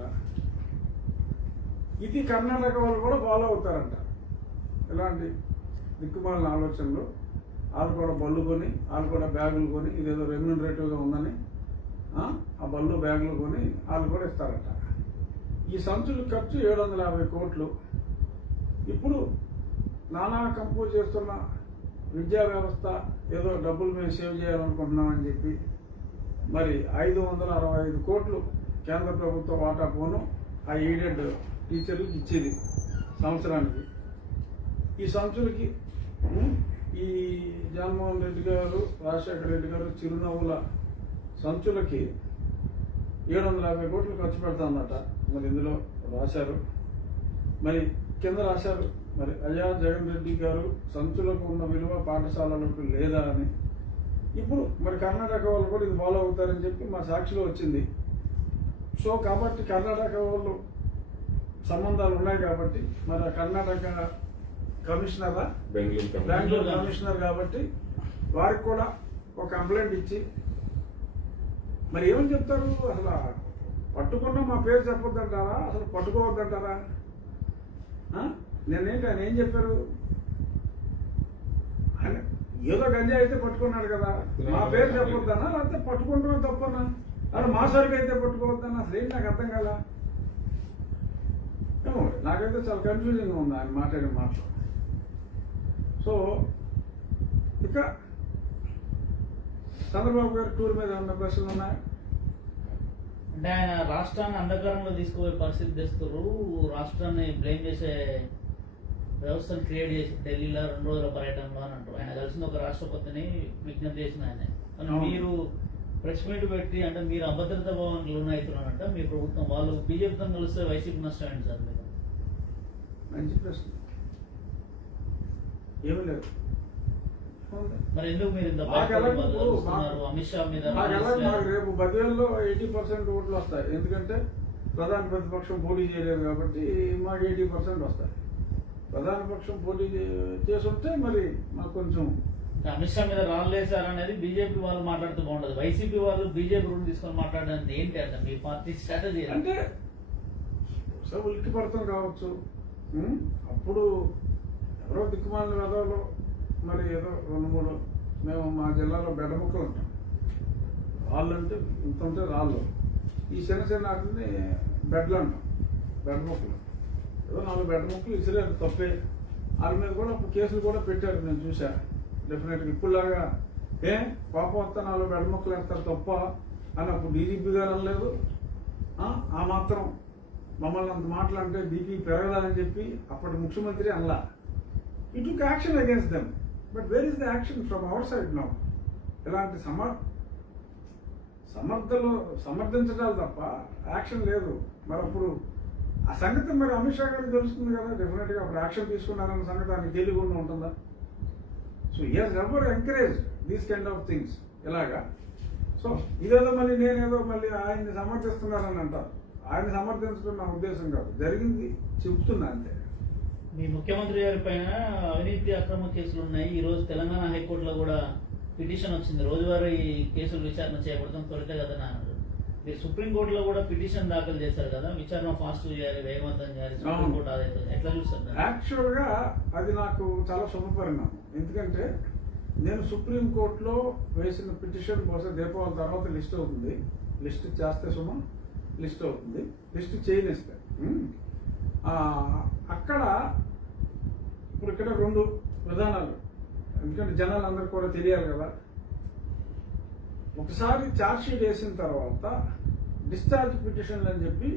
ఇది కర్ణాటక వాళ్ళు కూడా ఫాలో అవుతారంట. ఇలాంటి దిక్కుమాలిన ఆలోచనలు. వాళ్ళు కూడా బళ్ళు కొని వాళ్ళు కూడా బ్యాగులు కొని ఇదేదో రెమ్యూనరేటివ్గా ఉందని ఆ బళ్ళు బ్యాగులు కొని వాళ్ళు కూడా ఇస్తారట. ఈ సంచులు ఖర్చు 750 కోట్లు. ఇప్పుడు నానా కంపోజ్ చేస్తున్న విద్యా వ్యవస్థ ఏదో డబ్బులు మేము సేవ్ చేయాలనుకుంటున్నామని చెప్పి మరి 565 కోట్లు కేంద్ర ప్రభుత్వ వాటా పోను ఆ ఎయిడెడ్ టీచర్లకు ఇచ్చేది సంవత్సరానికి. ఈ సంచులకి ఈ జగన్మోహన్ రెడ్డి గారు రాజశేఖర రెడ్డి గారు చిరునవ్వుల సంచులకి 750 కోట్లు ఖర్చు పెడతామన్నట. మరి ఇందులో రాశారు. మరి కింద రాశారు మరి అయ్యా జగన్ రెడ్డి గారు సంచులకు ఉన్న విలువ పాఠశాలలకు లేదా అని. ఇప్పుడు మరి కర్ణాటక వాళ్ళు కూడా ఇది ఫాలో అవుతారని చెప్పి మా సాక్షిలో వచ్చింది. సో కాబట్టి కర్ణాటక వాళ్ళు సంబంధాలు ఉన్నాయి కాబట్టి మరి కర్ణాటక కమిషనరా బెంగళూరు కమిషనర్ కాబట్టి వారికి కూడా ఒక కంప్లైంట్ ఇచ్చి మరి ఏమని చెప్తారు. అసలు పట్టుకున్నా మా పేరు చెప్పొద్దంటారా, అసలు పట్టుకోవద్దంటారా? నేనేంటి ఆయన ఏం చెప్పారు? ఆయన ఏదో గంజా అయితే పట్టుకున్నాడు కదా, మా పేరు చెప్పొద్దన్నా లేకపోతే పట్టుకుంటున్నా తప్పన్నా, అలా మా సరుకు అయితే పట్టుకోవద్దన్నా, అసలు ఏంటి నాకు అర్థం కాల. నాకైతే చాలా కన్ఫ్యూజింగ్గా ఉంది ఆయన మాట్లాడిన మాటలు. సో ఇక చంద్రబాబు గారి టూర్ మీద ఉన్న ప్రశ్నలు ఉన్నాయి. అంటే ఆయన రాష్ట్రాన్ని అంధకారంలో తీసుకుపోయే పరిస్థితి తెస్తారు, రాష్ట్రాన్ని బ్లేమ్ చేసే వ్యవస్థను క్రియేట్ చేసి ఢిల్లీలో 2 రోజుల పర్యటనలో అని అంటారు. ఆయన కలిసిన ఒక రాష్ట్రపతిని విజ్ఞప్తి చేసిన ఆయన. కానీ మీరు ప్రెస్ మీట్ పెట్టి అంటే మీరు అభద్రతా భావానికి లోనవుతున్నారంట మీ ప్రభుత్వం. వాళ్ళు బీజేపీతో కలిస్తే వైసీపీ నష్టం ఏంటి సార్? మీరు మంచి ప్రశ్న. ఏమీ లేదు. మరి ఎందుకు మీరు ఇంత అమిత్ షా మీద రేపు బదిలీలో 80% ఓట్లు వస్తాయి. ఎందుకంటే ప్రధాన ప్రతిపక్షం పోటీ చేయలేదు కాబట్టి మాకు 80% వస్తాయి. ప్రధాన పక్షం పోటీ చేస్తుంటే మరి మాకు కొంచెం అమిత్ షా మీద రాలేసారు అనేది బీజేపీ వాళ్ళు మాట్లాడుతూ బాగుండదు. వైసీపీ వాళ్ళు బీజేపీ రూల్ తీసుకొని మాట్లాడడానికి ఏంటి అంటే మీ పార్టీ స్ట్రాటజీ అంటే ఉలిక్కి పడతాం కావచ్చు. అప్పుడు ఎవరో దిక్కుమాలిన వెదవలో మరి ఏదో 2-3 మేము మా జిల్లాలో బెడ్డ ముక్కలు ఉంటాం. రాళ్ళు అంటే ఇంత ఉంటే రాళ్ళు, ఈ చిన్న వాటిని బెడ్లు అంటాం. బెడ్డ ముక్కలు ఏదో 4 బెడ్డ ముక్కలు ఇసిరేది తప్పే. వాళ్ళ మీద కూడా కేసులు కూడా పెట్టారు, నేను చూసా. డెఫినెట్గా ఇప్పుడులాగా కోపం వస్తే 4 బెడ్డ ముక్కలు వేస్తారు తప్ప అని అప్పుడు డీజీపీ గారు అనలేదు. ఆ మాత్రం మమ్మల్ని అంత మాటలంటే బీపీ పెరగదని చెప్పి అప్పటి ముఖ్యమంత్రి అనలా. He took action against them. But where is the action from our side now? ఇలాంటి సమర్థించడాలు తప్ప యాక్షన్ లేదు. మరి అప్పుడు ఆ సంగతి మరి అమిత్ షా గారికి తెలుస్తుంది కదా. డెఫినెట్గా అప్పుడు యాక్షన్ తీసుకున్నారన్న సంగతి ఆయనకు తెలియకుండా ఉంటుందా? So he has never encourage these kind of things ఇలాగా. సో ఇదేదో మళ్ళీ నేనేదో మళ్ళీ ఆయన్ని సమర్థిస్తున్నానని అంటారు. ఆయన సమర్థించడం నా ఉద్దేశం కాదు, జరిగింది చెప్తున్నా అంతే. మీ ముఖ్యమంత్రి గారి పైన అవినీతి అక్రమ కేసులు ఉన్నాయి. ఈ రోజు తెలంగాణ హైకోర్టులో కూడా పిటిషన్ వచ్చింది. రోజువారీ కేసులు విచారణ చేయబడతాం త్వరితగతిన అన్నారు. మీరు సుప్రీంకోర్టులో కూడా పిటిషన్ దాఖలు చేశారు కదా, విచారణ ఫాస్ట్ చేయాలి, వేగవంతం చేయాలి, సుప్రీంకోర్టు ఆదేశం ఎట్లా చూస్తారు? యాక్చువల్గా అది నాకు చాలా శుభపరిణామం. ఎందుకంటే నేను సుప్రీంకోర్టులో వేసిన పిటిషన్ బహుశా దీపావళి తర్వాత లిస్ట్ అవుతుంది. లిస్ట్ చేస్తే లిస్ట్ అవుతుంది, లిస్ట్ చేయనిస్తే అక్కడ ఇప్పుడు ఇక్కడ 2 విధానాలు. ఎందుకంటే జనాలందరికీ కూడా తెలియాలి కదా. ఒకసారి ఛార్జ్షీట్ వేసిన తర్వాత డిశ్చార్జ్ పిటిషన్లు అని చెప్పి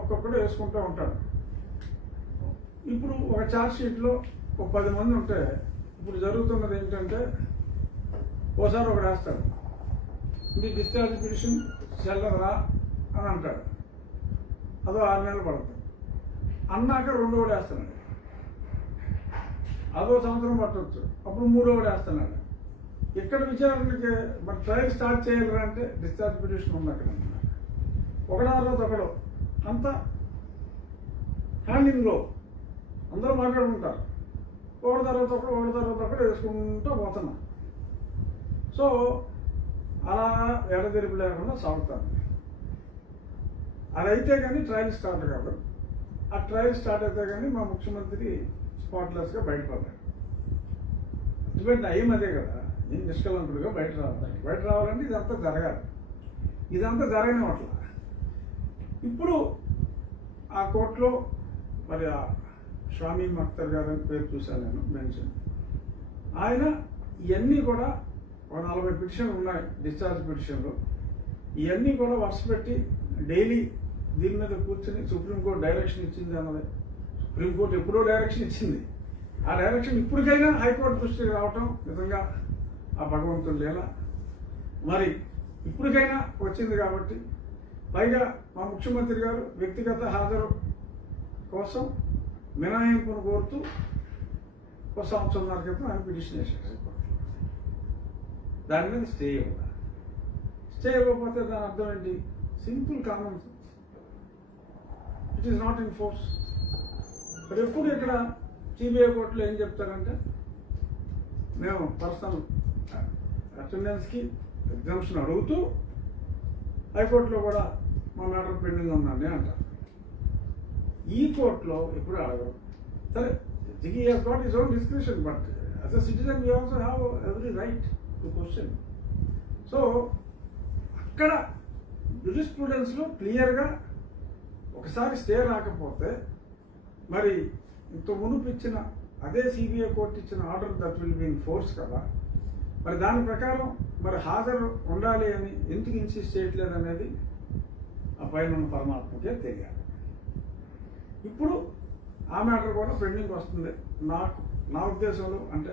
ఒక్కొక్కడు వేసుకుంటూ ఉంటాడు. ఇప్పుడు ఒక ఛార్జ్షీట్లో ఒక 10 మంది ఉంటే ఇప్పుడు జరుగుతున్నది ఏంటంటే ఓసారి ఒకడు వేస్తాడు, ఇది డిశ్చార్జ్ పిటిషన్ చెల్లరా అని అంటాడు. అదో 6 నెలలు పడుతుంది. అన్నాక 2వ వేస్తున్నాడు. అదో సంవత్సరం పట్టవచ్చు. అప్పుడు 3వ వేస్తున్నాడు. ఇక్కడ విచారణకి మరి ట్రయల్ స్టార్ట్ చేయాలి అంటే డిశ్చార్జ్ పిటిషన్ ఉంది అక్కడ. ఒకదానిలో ఒకడు అంతా హ్యాండింగ్లో అందరూ మాట్లాడుకుంటారు. ఒకటి తర్వాత ఒకటి వేసుకుంటూ పోతున్నా. సో అలా ఎడతెరిపి లేకుండా సాగుతాను. అదైతే కానీ ట్రయల్ స్టార్ట్ కాదు. ఆ ట్రయల్ స్టార్ట్ అయితే కానీ మా ముఖ్యమంత్రి స్పాట్లెస్గా బయటపడ్డాడు. అటువంటి టైం అదే కదా, నేను నిష్కలంకుడిగా బయట రావాలంటే ఇదంతా జరగాలి. ఇదంతా జరగని అట్లా. ఇప్పుడు ఆ కోర్టులో మరి ఆ షామీమ్ అఖ్తర్ గారు అని పేరు చూశాను నేను మెన్షన్. ఆయన ఇవన్నీ కూడా ఒక 40 పిటిషన్లు ఉన్నాయి, డిశ్చార్జ్ పిటిషన్లు. ఇవన్నీ కూడా వరుస పెట్టి డైలీ దీని మీద కూర్చొని సుప్రీంకోర్టు డైరెక్షన్ ఇచ్చింది అన్నది. సుప్రీంకోర్టు ఎప్పుడో డైరెక్షన్ ఇచ్చింది. ఆ డైరెక్షన్ ఇప్పటికైనా హైకోర్టు దృష్టికి రావటం నిజంగా ఆ భగవంతుడు లేలా. మరి ఇప్పటికైనా వచ్చింది కాబట్టి పైగా మా ముఖ్యమంత్రి గారు వ్యక్తిగత హాజరు కోసం మినహాయింపును కోరుతూ 1 సంవత్సరంన్నర క్రితం ఆయన పిటిషన్ వేశారు హైకోర్టులో. దాని మీద స్టే ఇవ్వాలి. స్టే ఇవ్వకపోతే దాని అర్థం ఏంటి? Simple common sense. It is not in force. మరి ఎప్పుడు ఇక్కడ సిబిఐ కోర్టులో ఏం చెప్తారంటే మేము పర్సనల్ అటెండెన్స్కి ఎగ్జామ్షన్ అడుగుతూ హైకోర్టులో కూడా మా మ్యాటర్ పెండింగ్ ఉందండి అంటారు. ఈ కోర్టులో ఎప్పుడు అడగరు. సరే, he has got his own discretion, but as a citizen we also have every right to question. So అక్కడ జురిస్ప్రుడెన్స్లో క్లియర్గా ఒకసారి స్టే రాకపోతే మరి ఇంత మునుపు ఇచ్చిన అదే సిబిఐ కోర్టు ఇచ్చిన order that will be in force కదా, మరి దాని ప్రకారం మరి హాజరు ఉండాలి అని ఎందుకు ఇన్సిస్ట్ చేయట్లేదు అనేది ఆ పైన ఉన్న పరమాత్మకే తెలియాలి. ఇప్పుడు ఆ మ్యాటర్ కూడా పెండింగ్ వస్తుంది. నా ఉద్దేశంలో, అంటే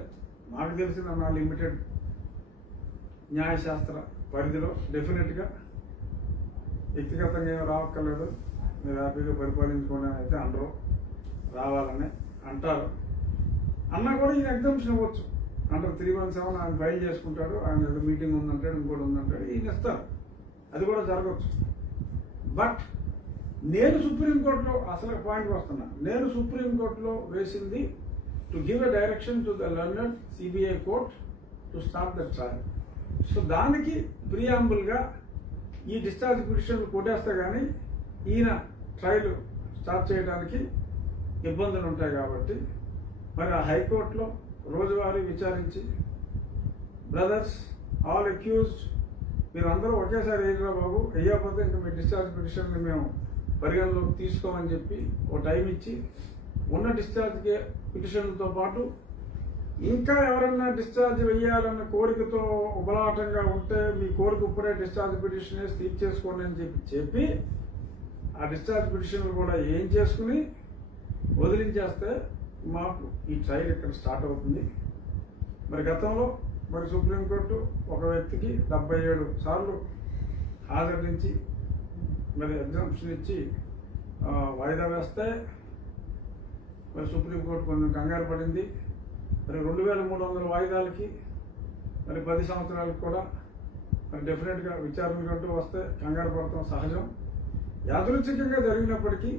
నాకు తెలిసిన నా లిమిటెడ్ న్యాయశాస్త్ర పరిధిలో డెఫినెట్గా వ్యక్తిగతంగా ఏం రావక్కర్లేదు, మీరు హ్యాపీగా పరిపాలించుకోండి అయితే అందరూ రావాలని అంటారు. అన్నా కూడా ఈయన ఎగ్జామ్షన్ ఇవ్వచ్చు. అంటారు 317 ఆయన ఫైల్ చేసుకుంటాడు, ఆయన ఏదో మీటింగ్ ఉందంటాడు, ఇంకోటి ఉందంటాడు, ఈయన ఇస్తారు. అది కూడా జరగవచ్చు. బట్ నేను సుప్రీంకోర్టులో అసలు పాయింట్కి వస్తున్నా. నేను సుప్రీంకోర్టులో వేసింది to give a direction to the learned CBI court to start the trial. So దానికి ప్రియాంబుల్గా ఈ డిశ్చార్జ్ పిటిషన్లు కొట్టేస్తే కానీ ఈయన ట్రయల్ స్టార్ట్ చేయడానికి ఇబ్బందులు ఉంటాయి. కాబట్టి మరి ఆ హైకోర్టులో రోజువారీ విచారించి బ్రదర్స్ ఆల్ అక్యూజ్డ్ మీరందరూ ఒకేసారి వేయరా బాబు, వేయకపోతే ఇంకా మీ డిశ్చార్జ్ పిటిషన్ని మేము పరిగణలోకి తీసుకోమని చెప్పి ఓ టైం ఇచ్చి ఉన్న డిశ్చార్జ్ పిటిషన్లతో పాటు ఇంకా ఎవరన్నా డిశ్చార్జ్ వేయాలన్న కోరికతో ఉబలాటంగా ఉంటే మీ కోరిక ఇప్పుడే డిశ్చార్జ్ పిటిషన్ వేసి తీర్చేసుకోండి అని చెప్పి ఆ డిశ్చార్జ్ పిటిషన్లు కూడా ఏం చేసుకుని వదిలించేస్తే మాకు ఈ ట్రయల్ ఇక్కడ స్టార్ట్ అవుతుంది. మరి గతంలో మరి సుప్రీంకోర్టు ఒక వ్యక్తికి 77 సార్లు హాజరు నుంచి మరి ఎగ్జామ్షన్ ఇచ్చి వాయిదా వేస్తే మరి సుప్రీంకోర్టు కొంచెం కంగారు పడింది. మరి 2300 వాయిదాలకి మరి 10 సంవత్సరాలకు కూడా మరి డెఫినెట్గా విచారణ కంటూ వస్తే కంగారు పడతాం సహజం. యాదృచ్ఛికంగా జరిగినప్పటికీ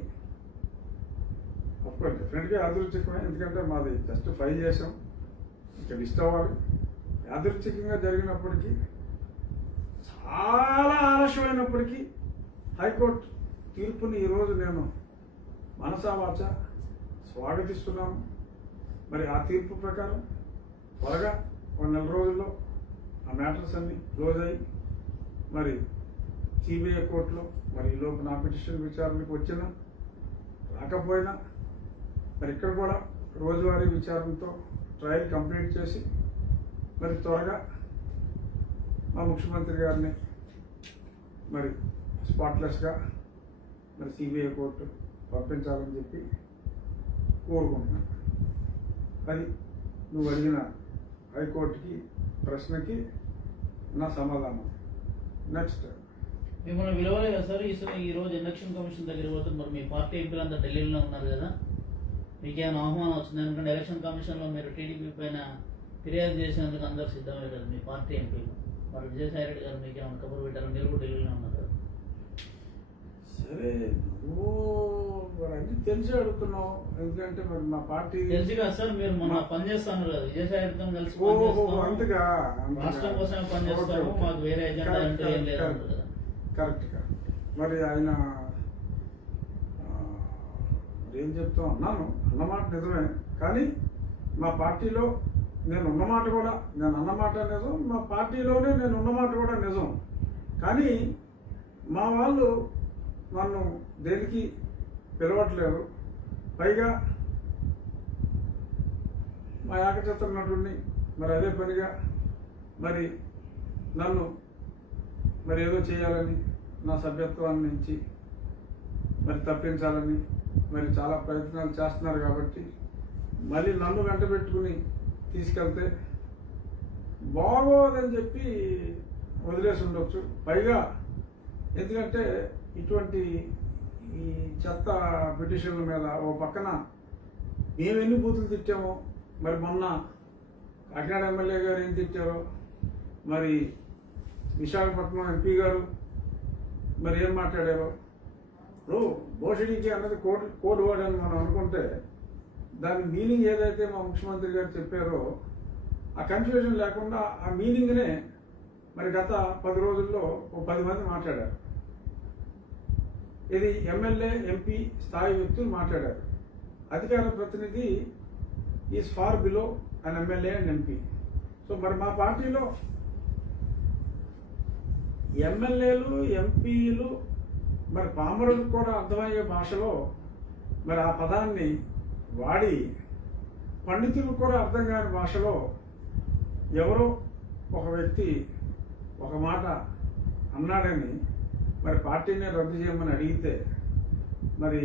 అఫ్కోర్స్ డెఫినెట్గా యాదృచ్ఛికమే, ఎందుకంటే మాది జస్ట్ ఫైల్ చేసాం, ఇక్కడ లిస్ట్ అవ్వాలి. యాదృచ్ఛికంగా జరిగినప్పటికీ చాలా ఆలస్యమైనప్పటికీ హైకోర్టు తీర్పుని ఈరోజు నేను మనసా వాచ స్వాగతిస్తున్నాను. మరి ఆ తీర్పు ప్రకారం త్వరగా 1 నెల రోజుల్లో ఆ మ్యాటర్స్ అన్ని క్లోజ్ అయ్యి మరి సిబిఐ కోర్టులో మరి ఈలోపు నా పిటిషన్ విచారణకు వచ్చినా రాకపోయినా మరి ఇక్కడ కూడా రోజువారీ విచారణతో ట్రయల్ కంప్లీట్ చేసి మరి త్వరగా మా ముఖ్యమంత్రి గారిని మరి స్పాట్లెస్గా మరి సిబిఐ కోర్టు పంపించాలని చెప్పి కోరుకుంటున్నాను. అది నువ్వు అడిగిన హైకోర్టుకి ప్రశ్నకి నా సమాధానం. నెక్స్ట్ మిమ్మల్ని విలువలే కదా సార్ ఈ రోజు ఎలక్షన్ కమిషన్ దగ్గర పోతే మరి మీ పార్టీ ఎంపీలంతా ఢిల్లీలో ఉన్నారు కదా, మీకేమైనా ఆహ్వానం వచ్చింది? ఎందుకంటే ఎలక్షన్ కమిషన్లో మీరు టీడీపీ పైన ఫిర్యాదు చేసేందుకు అందరూ సిద్ధమే కదా మీ పార్టీ ఎంపీలు. మరి విజయసాయి రెడ్డి గారు మీకు ఏమైనా కబురు పెట్టారు? మీరు కూడా ఢిల్లీలో ఉన్నారు కదా. సరే, నువ్వు మరి అన్ని తెలిసి అడుగుతున్నావు. ఎందుకంటే మరి మా పార్టీ తెలుసు కదా సార్, మీరు మొన్న పనిచేస్తాను కదా విజయసాయి రెడ్డితో కలిసి అంతగా రాష్ట్రం కోసమే పనిచేస్తాము, మాకు వేరే ఎజెండా అంటే ఏం లేదు కదా. కరెక్ట్. మరి ఆయన ఏం చెప్తాం అన్నాను, అన్నమాట నిజమే. కానీ మా పార్టీలో నేను ఉన్నమాట కూడా, నేను అన్నమాట నిజం, మా పార్టీలోనే నేను ఉన్నమాట కూడా నిజం. కానీ మా వాళ్ళు నన్ను దేనికి పిలవట్లేదు. పైగా మా ఏకచిత్ర నటుడిని మరి అదే పనిగా మరి నన్ను మరి ఏదో చేయాలని, నా సభ్యత్వాన్ని నుంచి మరి తప్పించాలని మరి చాలా ప్రయత్నాలు చేస్తున్నారు. కాబట్టి మళ్ళీ నన్ను వెంట పెట్టుకుని తీసుకెళ్తే బాగోదని చెప్పి వదిలేసి ఉండొచ్చు. పైగా ఎందుకంటే ఇటువంటి ఈ చెత్త పిటిషన్ల మీద ఓ పక్కన మేము ఎన్ని బూతులు తిట్టామో, మరి మొన్న కాకినాడ ఎమ్మెల్యే గారు ఏం తిట్టారో, మరి విశాఖపట్నం ఎంపీ గారు మరి ఏం మాట్లాడారో. ఇప్పుడు భోషడికి అన్నది కోడ్ వర్డ్ అని మనం అనుకుంటే దాని మీనింగ్ ఏదైతే మా ముఖ్యమంత్రి గారు చెప్పారో ఆ కన్ఫ్యూజన్ లేకుండా ఆ మీనింగ్నే మరి గత 10 రోజుల్లో ఓ 10 మంది మాట్లాడారు. ఇది ఎమ్మెల్యే ఎంపీ స్థాయి వ్యక్తులు మాట్లాడారు. అధికార ప్రతినిధి is far below an MLA and MP. So మరి మా పార్టీలో ఎమ్మెల్యేలు ఎంపీలు మరి పామరులకు కూడా అర్థమయ్యే భాషలో మరి ఆ పదాన్ని వాడి పండితులకు కూడా అర్థం కాని భాషలో ఎవరో ఒక వ్యక్తి ఒక మాట అన్నాడని మరి పార్టీని రద్దు చేయమని అడిగితే మరి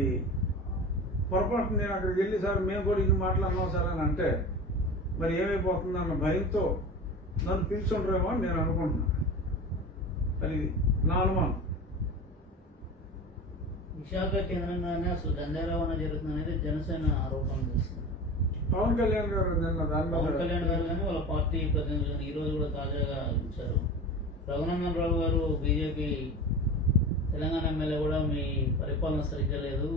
పొరపాటు నేను అక్కడికి వెళ్ళి సార్ మేము కూడా ఇన్ని మాటలు అన్నాం సార్ అని అంటే మరి ఏమైపోతుందన్న భయంతో నన్ను పిలుచుండ్రేమో అని నేను అనుకుంటున్నాను. అది నా అనుమానం. విశాఖ కేంద్రంగానే అసలు గంజాయి రవాణా జరుగుతుంది అనేది జనసేన ఆరోపణలు చేస్తుంది. పవన్ కళ్యాణ్ గారు నిన్న పవన్ కళ్యాణ్ గారు కానీ వాళ్ళ పార్టీ ప్రతినిధులు కానీ ఈరోజు కూడా తాజాగా ఇచ్చారు. రఘునందన్ రావు గారు బీజేపీ తెలంగాణ ఎమ్మెల్యే కూడా మీ పరిపాలన సరిగ్గా లేదు,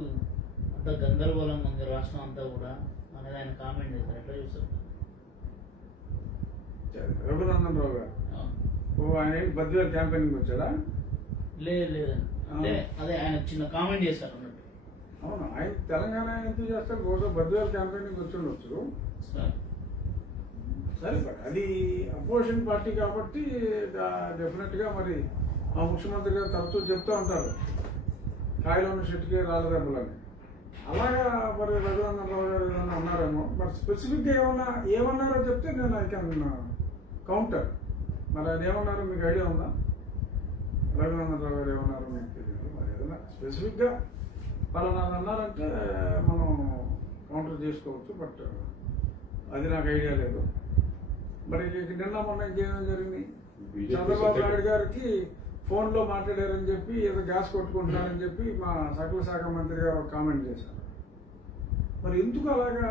అంతా గందరగోళంగా ఉంది రాష్ట్రం అంతా కూడా అనేది ఆయన కామెంట్ చేశారు. ఎట్లా చూస్తారు? రఘునందన్ రావు గారు ఆయన బద్వేల్ క్యాంపెయినింగ్ వచ్చాడా? లేదండి, అంటే అదే ఆయన చిన్న కామెంట్ చేశారు అన్నట్టు. అవును, ఆయన తెలంగాణ ఎందుకు చేస్తారు? బహుశా బద్వేల్ క్యాంపెయినింగ్ వచ్చి ఉండొచ్చు. సరే, అది అపోజిషన్ పార్టీ కాబట్టి డెఫినెట్గా మరి మా ముఖ్యమంత్రి గారు తరచూ చెప్తూ ఉంటారు కాయలో ఉన్న చెట్టుకే రాళ్ళ దెబ్బలని. అలాగా మరి రఘునందన్ రావు గారు ఏమన్నా అన్నారేమో. మరి స్పెసిఫిక్గా ఏమన్నారో చెప్తే నేను ఐ కెన్ కౌంటర్. మరి ఆయన ఏమన్నారో మీకు ఐడియా ఉందా? రఘునందన్ రావు గారు ఏమన్నారో మీకు తెలియదు. మరి ఏదైనా స్పెసిఫిక్గా పలానా అన్నారంటే మనం కౌంటర్ చేసుకోవచ్చు. బట్ అది నాకు ఐడియా లేదు. మరి నిన్న మొన్న ఇంకేమేమి జరిగింది? చంద్రబాబు నాయుడు గారికి ఫోన్లో మాట్లాడారని చెప్పి ఏదో గ్యాస్ కొట్టుకుంటున్నారని చెప్పి మా సకల శాఖ మంత్రి గారు ఒక కామెంట్ చేశారు. మరి ఎందుకు అలాగా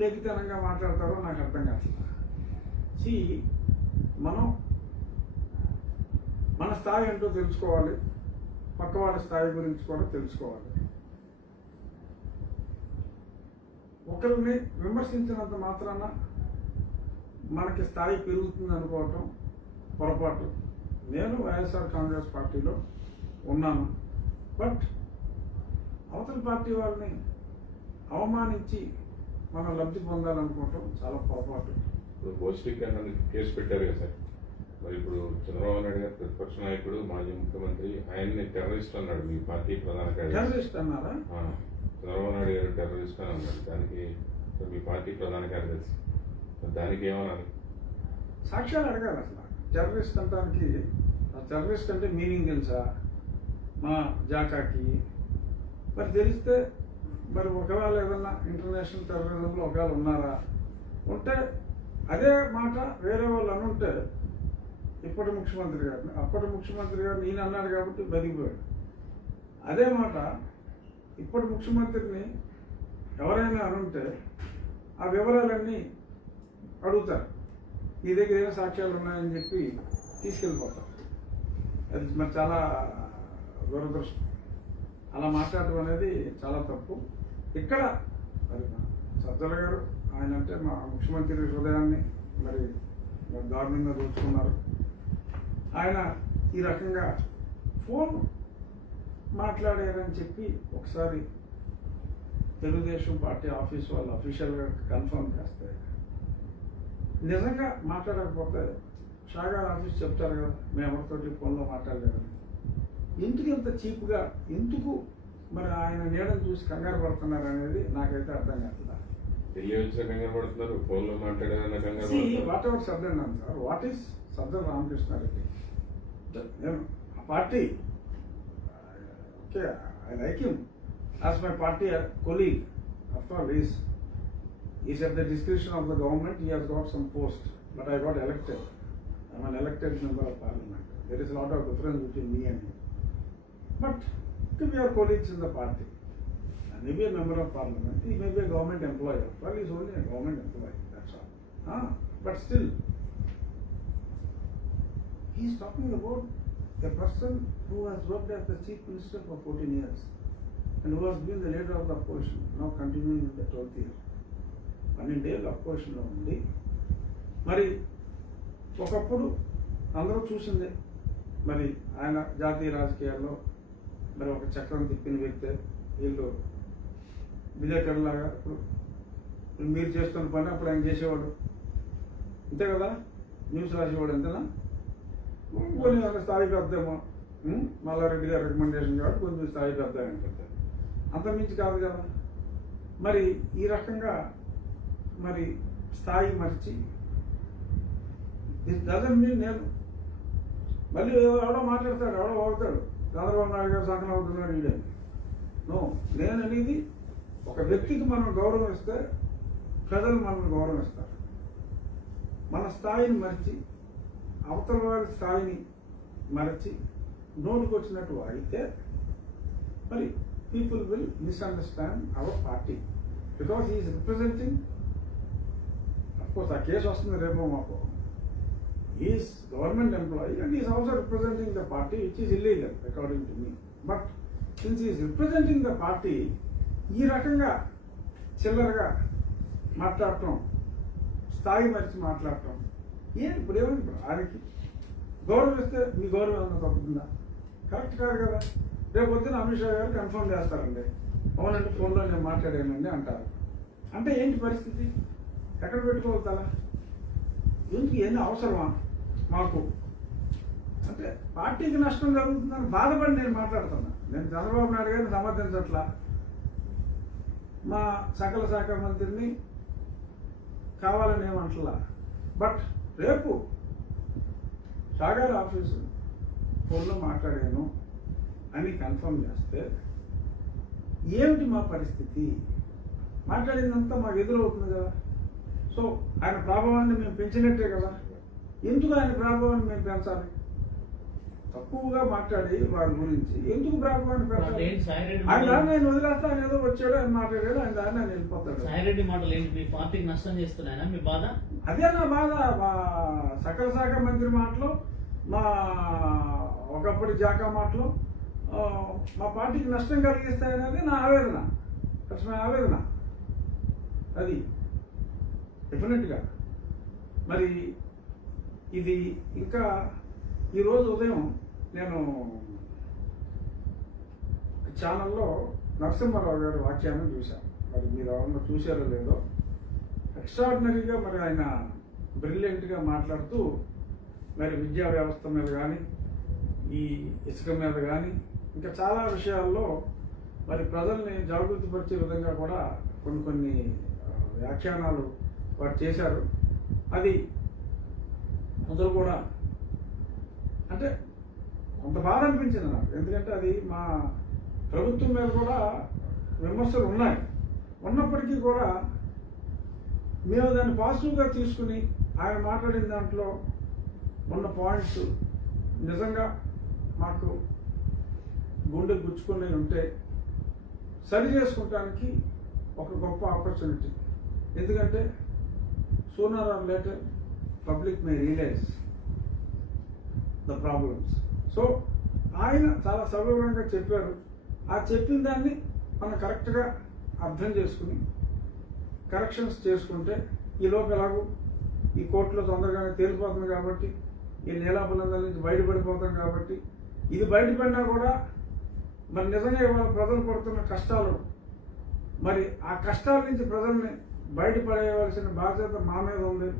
లేఖితనంగా మాట్లాడతారో నాకు అర్థం కాదు. మనం మన స్థాయి ఏంటో తెలుసుకోవాలి, పక్క వాళ్ళ స్థాయి గురించి కూడా తెలుసుకోవాలి. ఒకరిని విమర్శించినంత మాత్రాన మనకి స్థాయి పెరుగుతుంది అనుకోవటం పొరపాటు. నేను వైఎస్ఆర్ కాంగ్రెస్ పార్టీలో ఉన్నాను, బట్ అవతల పార్టీ వాళ్ళని అవమానించి మనం లబ్ధి పొందాలనుకోవటం చాలా పొరపాటు. ఇప్పుడు భోష్టికరణ కేసు పెట్టారు కదా సార్, మరి ఇప్పుడు చంద్రబాబు నాయుడు గారు ప్రతిపక్ష నాయకుడు మాజీ ముఖ్యమంత్రి, ఆయన్ని టెర్రరిస్ట్ అన్నాడు మీ పార్టీ ప్రధాన కార్యదర్శి. టెర్రరిస్ట్ అన్నారా? చంద్రబాబు నాయుడు గారు టెర్రరిస్ట్ అని అన్నాడు. దానికి మీ పార్టీ ప్రధాన కార్యదర్శి దానికి ఏమన్నారు? సాక్ష్యాలు అడగాలి. అసలు టెర్రరిస్ట్ అంటానికి టెర్రరిస్ట్ అంటే మీనింగ్ తెలుసా మా జాకాకి? మరి తెలిస్తే మరి ఒకవేళ ఏదన్నా ఇంటర్నేషనల్ టెర్రరిజంలో ఒకవేళ ఉన్నారా ఉంటే అదే మాట వేరే వాళ్ళు అనుంటే ఇప్పటి ముఖ్యమంత్రి గారిని, అప్పటి ముఖ్యమంత్రి గారిని ఈయన అన్నాడు కాబట్టి బతికిపోయాడు. అదే మాట ఇప్పటి ముఖ్యమంత్రిని ఎవరైనా అనుంటే ఆ వివరాలన్నీ అడుగుతారు, నీ దగ్గర ఏమైనా సాక్ష్యాలు ఉన్నాయని చెప్పి తీసుకెళ్ళిపోతారు. అది మరి చాలా దురదృష్టం. అలా మాట్లాడటం అనేది చాలా తప్పు. ఇక్కడ మరి సజ్జల గారు ఆయన అంటే మా ముఖ్యమంత్రి హృదయాన్ని మరి దారుణంగా దోచుకున్నారు. ఆయన ఈ రకంగా ఫోన్ మాట్లాడారని చెప్పి ఒకసారి తెలుగుదేశం పార్టీ ఆఫీస్ వాళ్ళు అఫీషియల్గా కన్ఫర్మ్ చేస్తే, నిజంగా మాట్లాడకపోతే షాగార్ ఆఫీస్ చెప్తారు కదా మేము ఎవరితోటి ఫోన్లో మాట్లాడలేదని. ఎందుకు ఇంత చీప్గా, ఎందుకు మరి ఆయన నీడని చూసి కంగారు పడుతున్నారు అనేది నాకైతే అర్థం కాదు. ఢిల్లీ వచ్చి కంగారు పడుతున్నారు, ఫోన్లో మాట్లాడారన్న కంగారు వాట్ ఎవర్ సబ్జెక్ట్ అన్నాను sir, what is Sajjala Ramakrishna Reddy. నేను ఆ party okay, I like him as my party colleague. After all is at the discretion of the government, he has got some post, but I got elected. I'm an elected member of parliament. There is a lot of difference between me and him. But we are colleagues in the party. I may be a member of parliament, he may be a government employee. Well, he is only a government employee, that's all. But still, he is talking about a person who has worked as the chief minister for 14 years and who has been the leader of the opposition, now continuing in the 12th year. 12 ఏళ్ళు అపోజిషన్లో ఉంది. మరి ఒకప్పుడు అందరూ చూసిందే, మరి ఆయన జాతీయ రాజకీయాల్లో మరి ఒక చక్రం తిప్పిన వ్యక్తే. వీళ్ళు విలేకరులాగా ఇప్పుడు మీరు చేస్తున్న పని అప్పుడు ఆయన చేసేవాడు, అంతే కదా, న్యూస్ రాసేవాడు, అంతేనా. కొన్ని స్థాయి పెద్దేమో, మల్లారెడ్డి గారి రికమెండేషన్ కాబట్టి కొంచెం స్థాయి పెద్ద అనిపిస్తారు, అంతమించి కాదు కదా. మరి ఈ రకంగా మరి స్థాయి మర్చి దిస్ డజంట్ మీన్ నేను మళ్ళీ ఎవడో మాట్లాడతాడు, ఎవడో అవుతాడు, చంద్రబాబు నాయుడు గారు సగం అవుతున్నాడు ఈడే. నో, నేను అనేది ఒక వ్యక్తికి మనం గౌరవం ఇస్తే ప్రజలు మనల్ని గౌరవిస్తారు. మన స్థాయిని మరిచి అవతల వారి స్థాయిని మరచి నోటుకు వచ్చినట్టు వాడితే మరి people will misunderstand our party because he is representing. Of course ఆ కేసు వస్తుంది రేపో మాకు. Is government employee and is also representing the party which is illegal according to me. But since is representing the party, ఈ రకంగా చిల్లరగా మాట్లాడటం, స్థాయి మరిచి మాట్లాడటం ఏంటి? ఇప్పుడు ఏమైంది? ఆయనకి గౌరవిస్తే మీ గౌరవం ఏమన్నా తప్పుతుందా? కరెక్ట్ కాదు కదా. రేపు పొద్దున అమిత్ షా గారు కన్ఫర్మ్ చేస్తారండి, అవునండి ఫోన్లో నేను మాట్లాడానండి అంటారు. అంటే ఏంటి పరిస్థితి? ఎక్కడ పెట్టుకోగలుగుతారా? ఎందుకు ఏంటి అవసరమా మాకు? అంటే పార్టీకి నష్టం జరుగుతుందని బాధపడి నేను మాట్లాడుతున్నా. నేను చంద్రబాబు నాయుడు గారిని సమర్థించట్లా, మా సకల శాఖ మంత్రిని కావాలని ఏమంటలా. బట్ రేపు సాగర్ ఆఫీసు ఫోన్లో మాట్లాడాను అని కన్ఫర్మ్ చేస్తే ఏమిటి మా పరిస్థితి? మాట్లాడిందంతా మాకు ఎదురవుతుంది కదా. సో ఆయన ప్రభావాన్ని మేము పెంచినట్టే కదా. ఎందుకు ఆయన ప్రభావాన్ని మేము పెంచాలి? తక్కువగా మాట్లాడి వారి గురించి ఎందుకు ప్రభావాన్ని పెంచాలి? ఆయన దాన్ని ఆయన వదిలేస్తా, ఆయన ఏదో వచ్చాడు, ఆయన మాట్లాడాడు, ఆయన దాన్ని ఆయన వెళ్ళిపోతాడు. సాయిరెడ్డి మాటలు ఏంటి? మీ పార్టీకి నష్టం చేస్తున్నాయనా మీ బాధ? అదే నా బాధ. మా సకల శాఖ మంత్రి మాటలు, మా ఒకప్పటి జాకా మాటలు మా పార్టీకి నష్టం కలిగిస్తాయనేది నా ఆవేదన, కష్టమైన ఆవేదన. అది డెఫినెట్గా. మరి ఇది ఇంకా ఈరోజు ఉదయం నేను ఛానల్లో నరసింహారావు గారి వ్యాఖ్యానం చూశాను. మరి మీరు ఎవరన్నా చూశారో లేదో, ఎక్స్ట్రాడినరీగా మరి ఆయన బ్రిలియంట్గా మాట్లాడుతూ మరి విద్యా వ్యవస్థ మీద కానీ, ఈ ఇసుక మీద కానీ, ఇంకా చాలా విషయాల్లో మరి ప్రజల్ని జాగృతిపరిచే విధంగా కూడా కొన్ని వ్యాఖ్యానాలు వారు చేశారు. అది అందరూ కూడా అంటే కొంత బాధ అనిపించింది నాకు. ఎందుకంటే అది మా ప్రభుత్వం మీద కూడా విమర్శలు ఉన్నాయి. ఉన్నప్పటికీ కూడా మేము దాన్ని పాజిటివ్గా తీసుకుని ఆయన మాట్లాడిన దాంట్లో ఉన్న పాయింట్స్ నిజంగా మాకు గుండె గుచ్చుకున్నవి ఉంటే సరి చేసుకోవడానికి ఒక గొప్ప ఆపర్చునిటీ. ఎందుకంటే sooner or later public may realise the problems. So ఆయన చాలా సవివరంగా చెప్పారు. ఆ చెప్పిన దాన్ని మనం కరెక్ట్గా అర్థం చేసుకుని కరెక్షన్స్ చేసుకుంటే ఈలోపు ఎలాగో ఈ కోర్టులో తొందరగానే తేలిపోతుంది కాబట్టి, ఈ నీలాపలందరి నుంచి బయటపడిపోతాం కాబట్టి, ఇది బయటపడినా కూడా మరి నిజంగా ఇవాళ ప్రజలు పడుతున్న కష్టాలు, మరి ఆ కష్టాల నుంచి ప్రజల్ని బయటపడేయవలసిన బాధ్యత మా మీద ఉంది.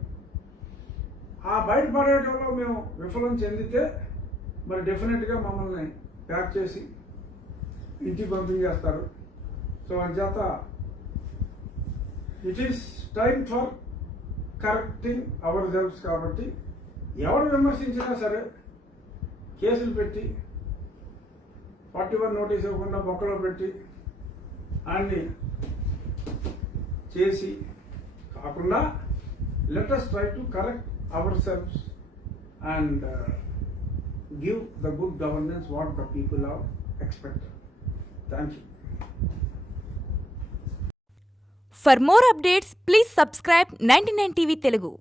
ఆ బయటపడేయడంలో మేము విఫలం చెందితే మరి డెఫినెట్గా మమ్మల్ని ప్యాక్ చేసి ఇంటికి పంపించేస్తారు. సో అంచేత it is time for correcting ourselves. కాబట్టి ఎవరు విమర్శించినా సరే కేసులు పెట్టి 41 నోటీస్ ఇవ్వకుండా బొక్కలో పెట్టి అన్ని చేసి కాకుండా let us try to correct ourselves and give the good governance what the people have expected. Thank you. For more updates, please subscribe 99 TV Telugu.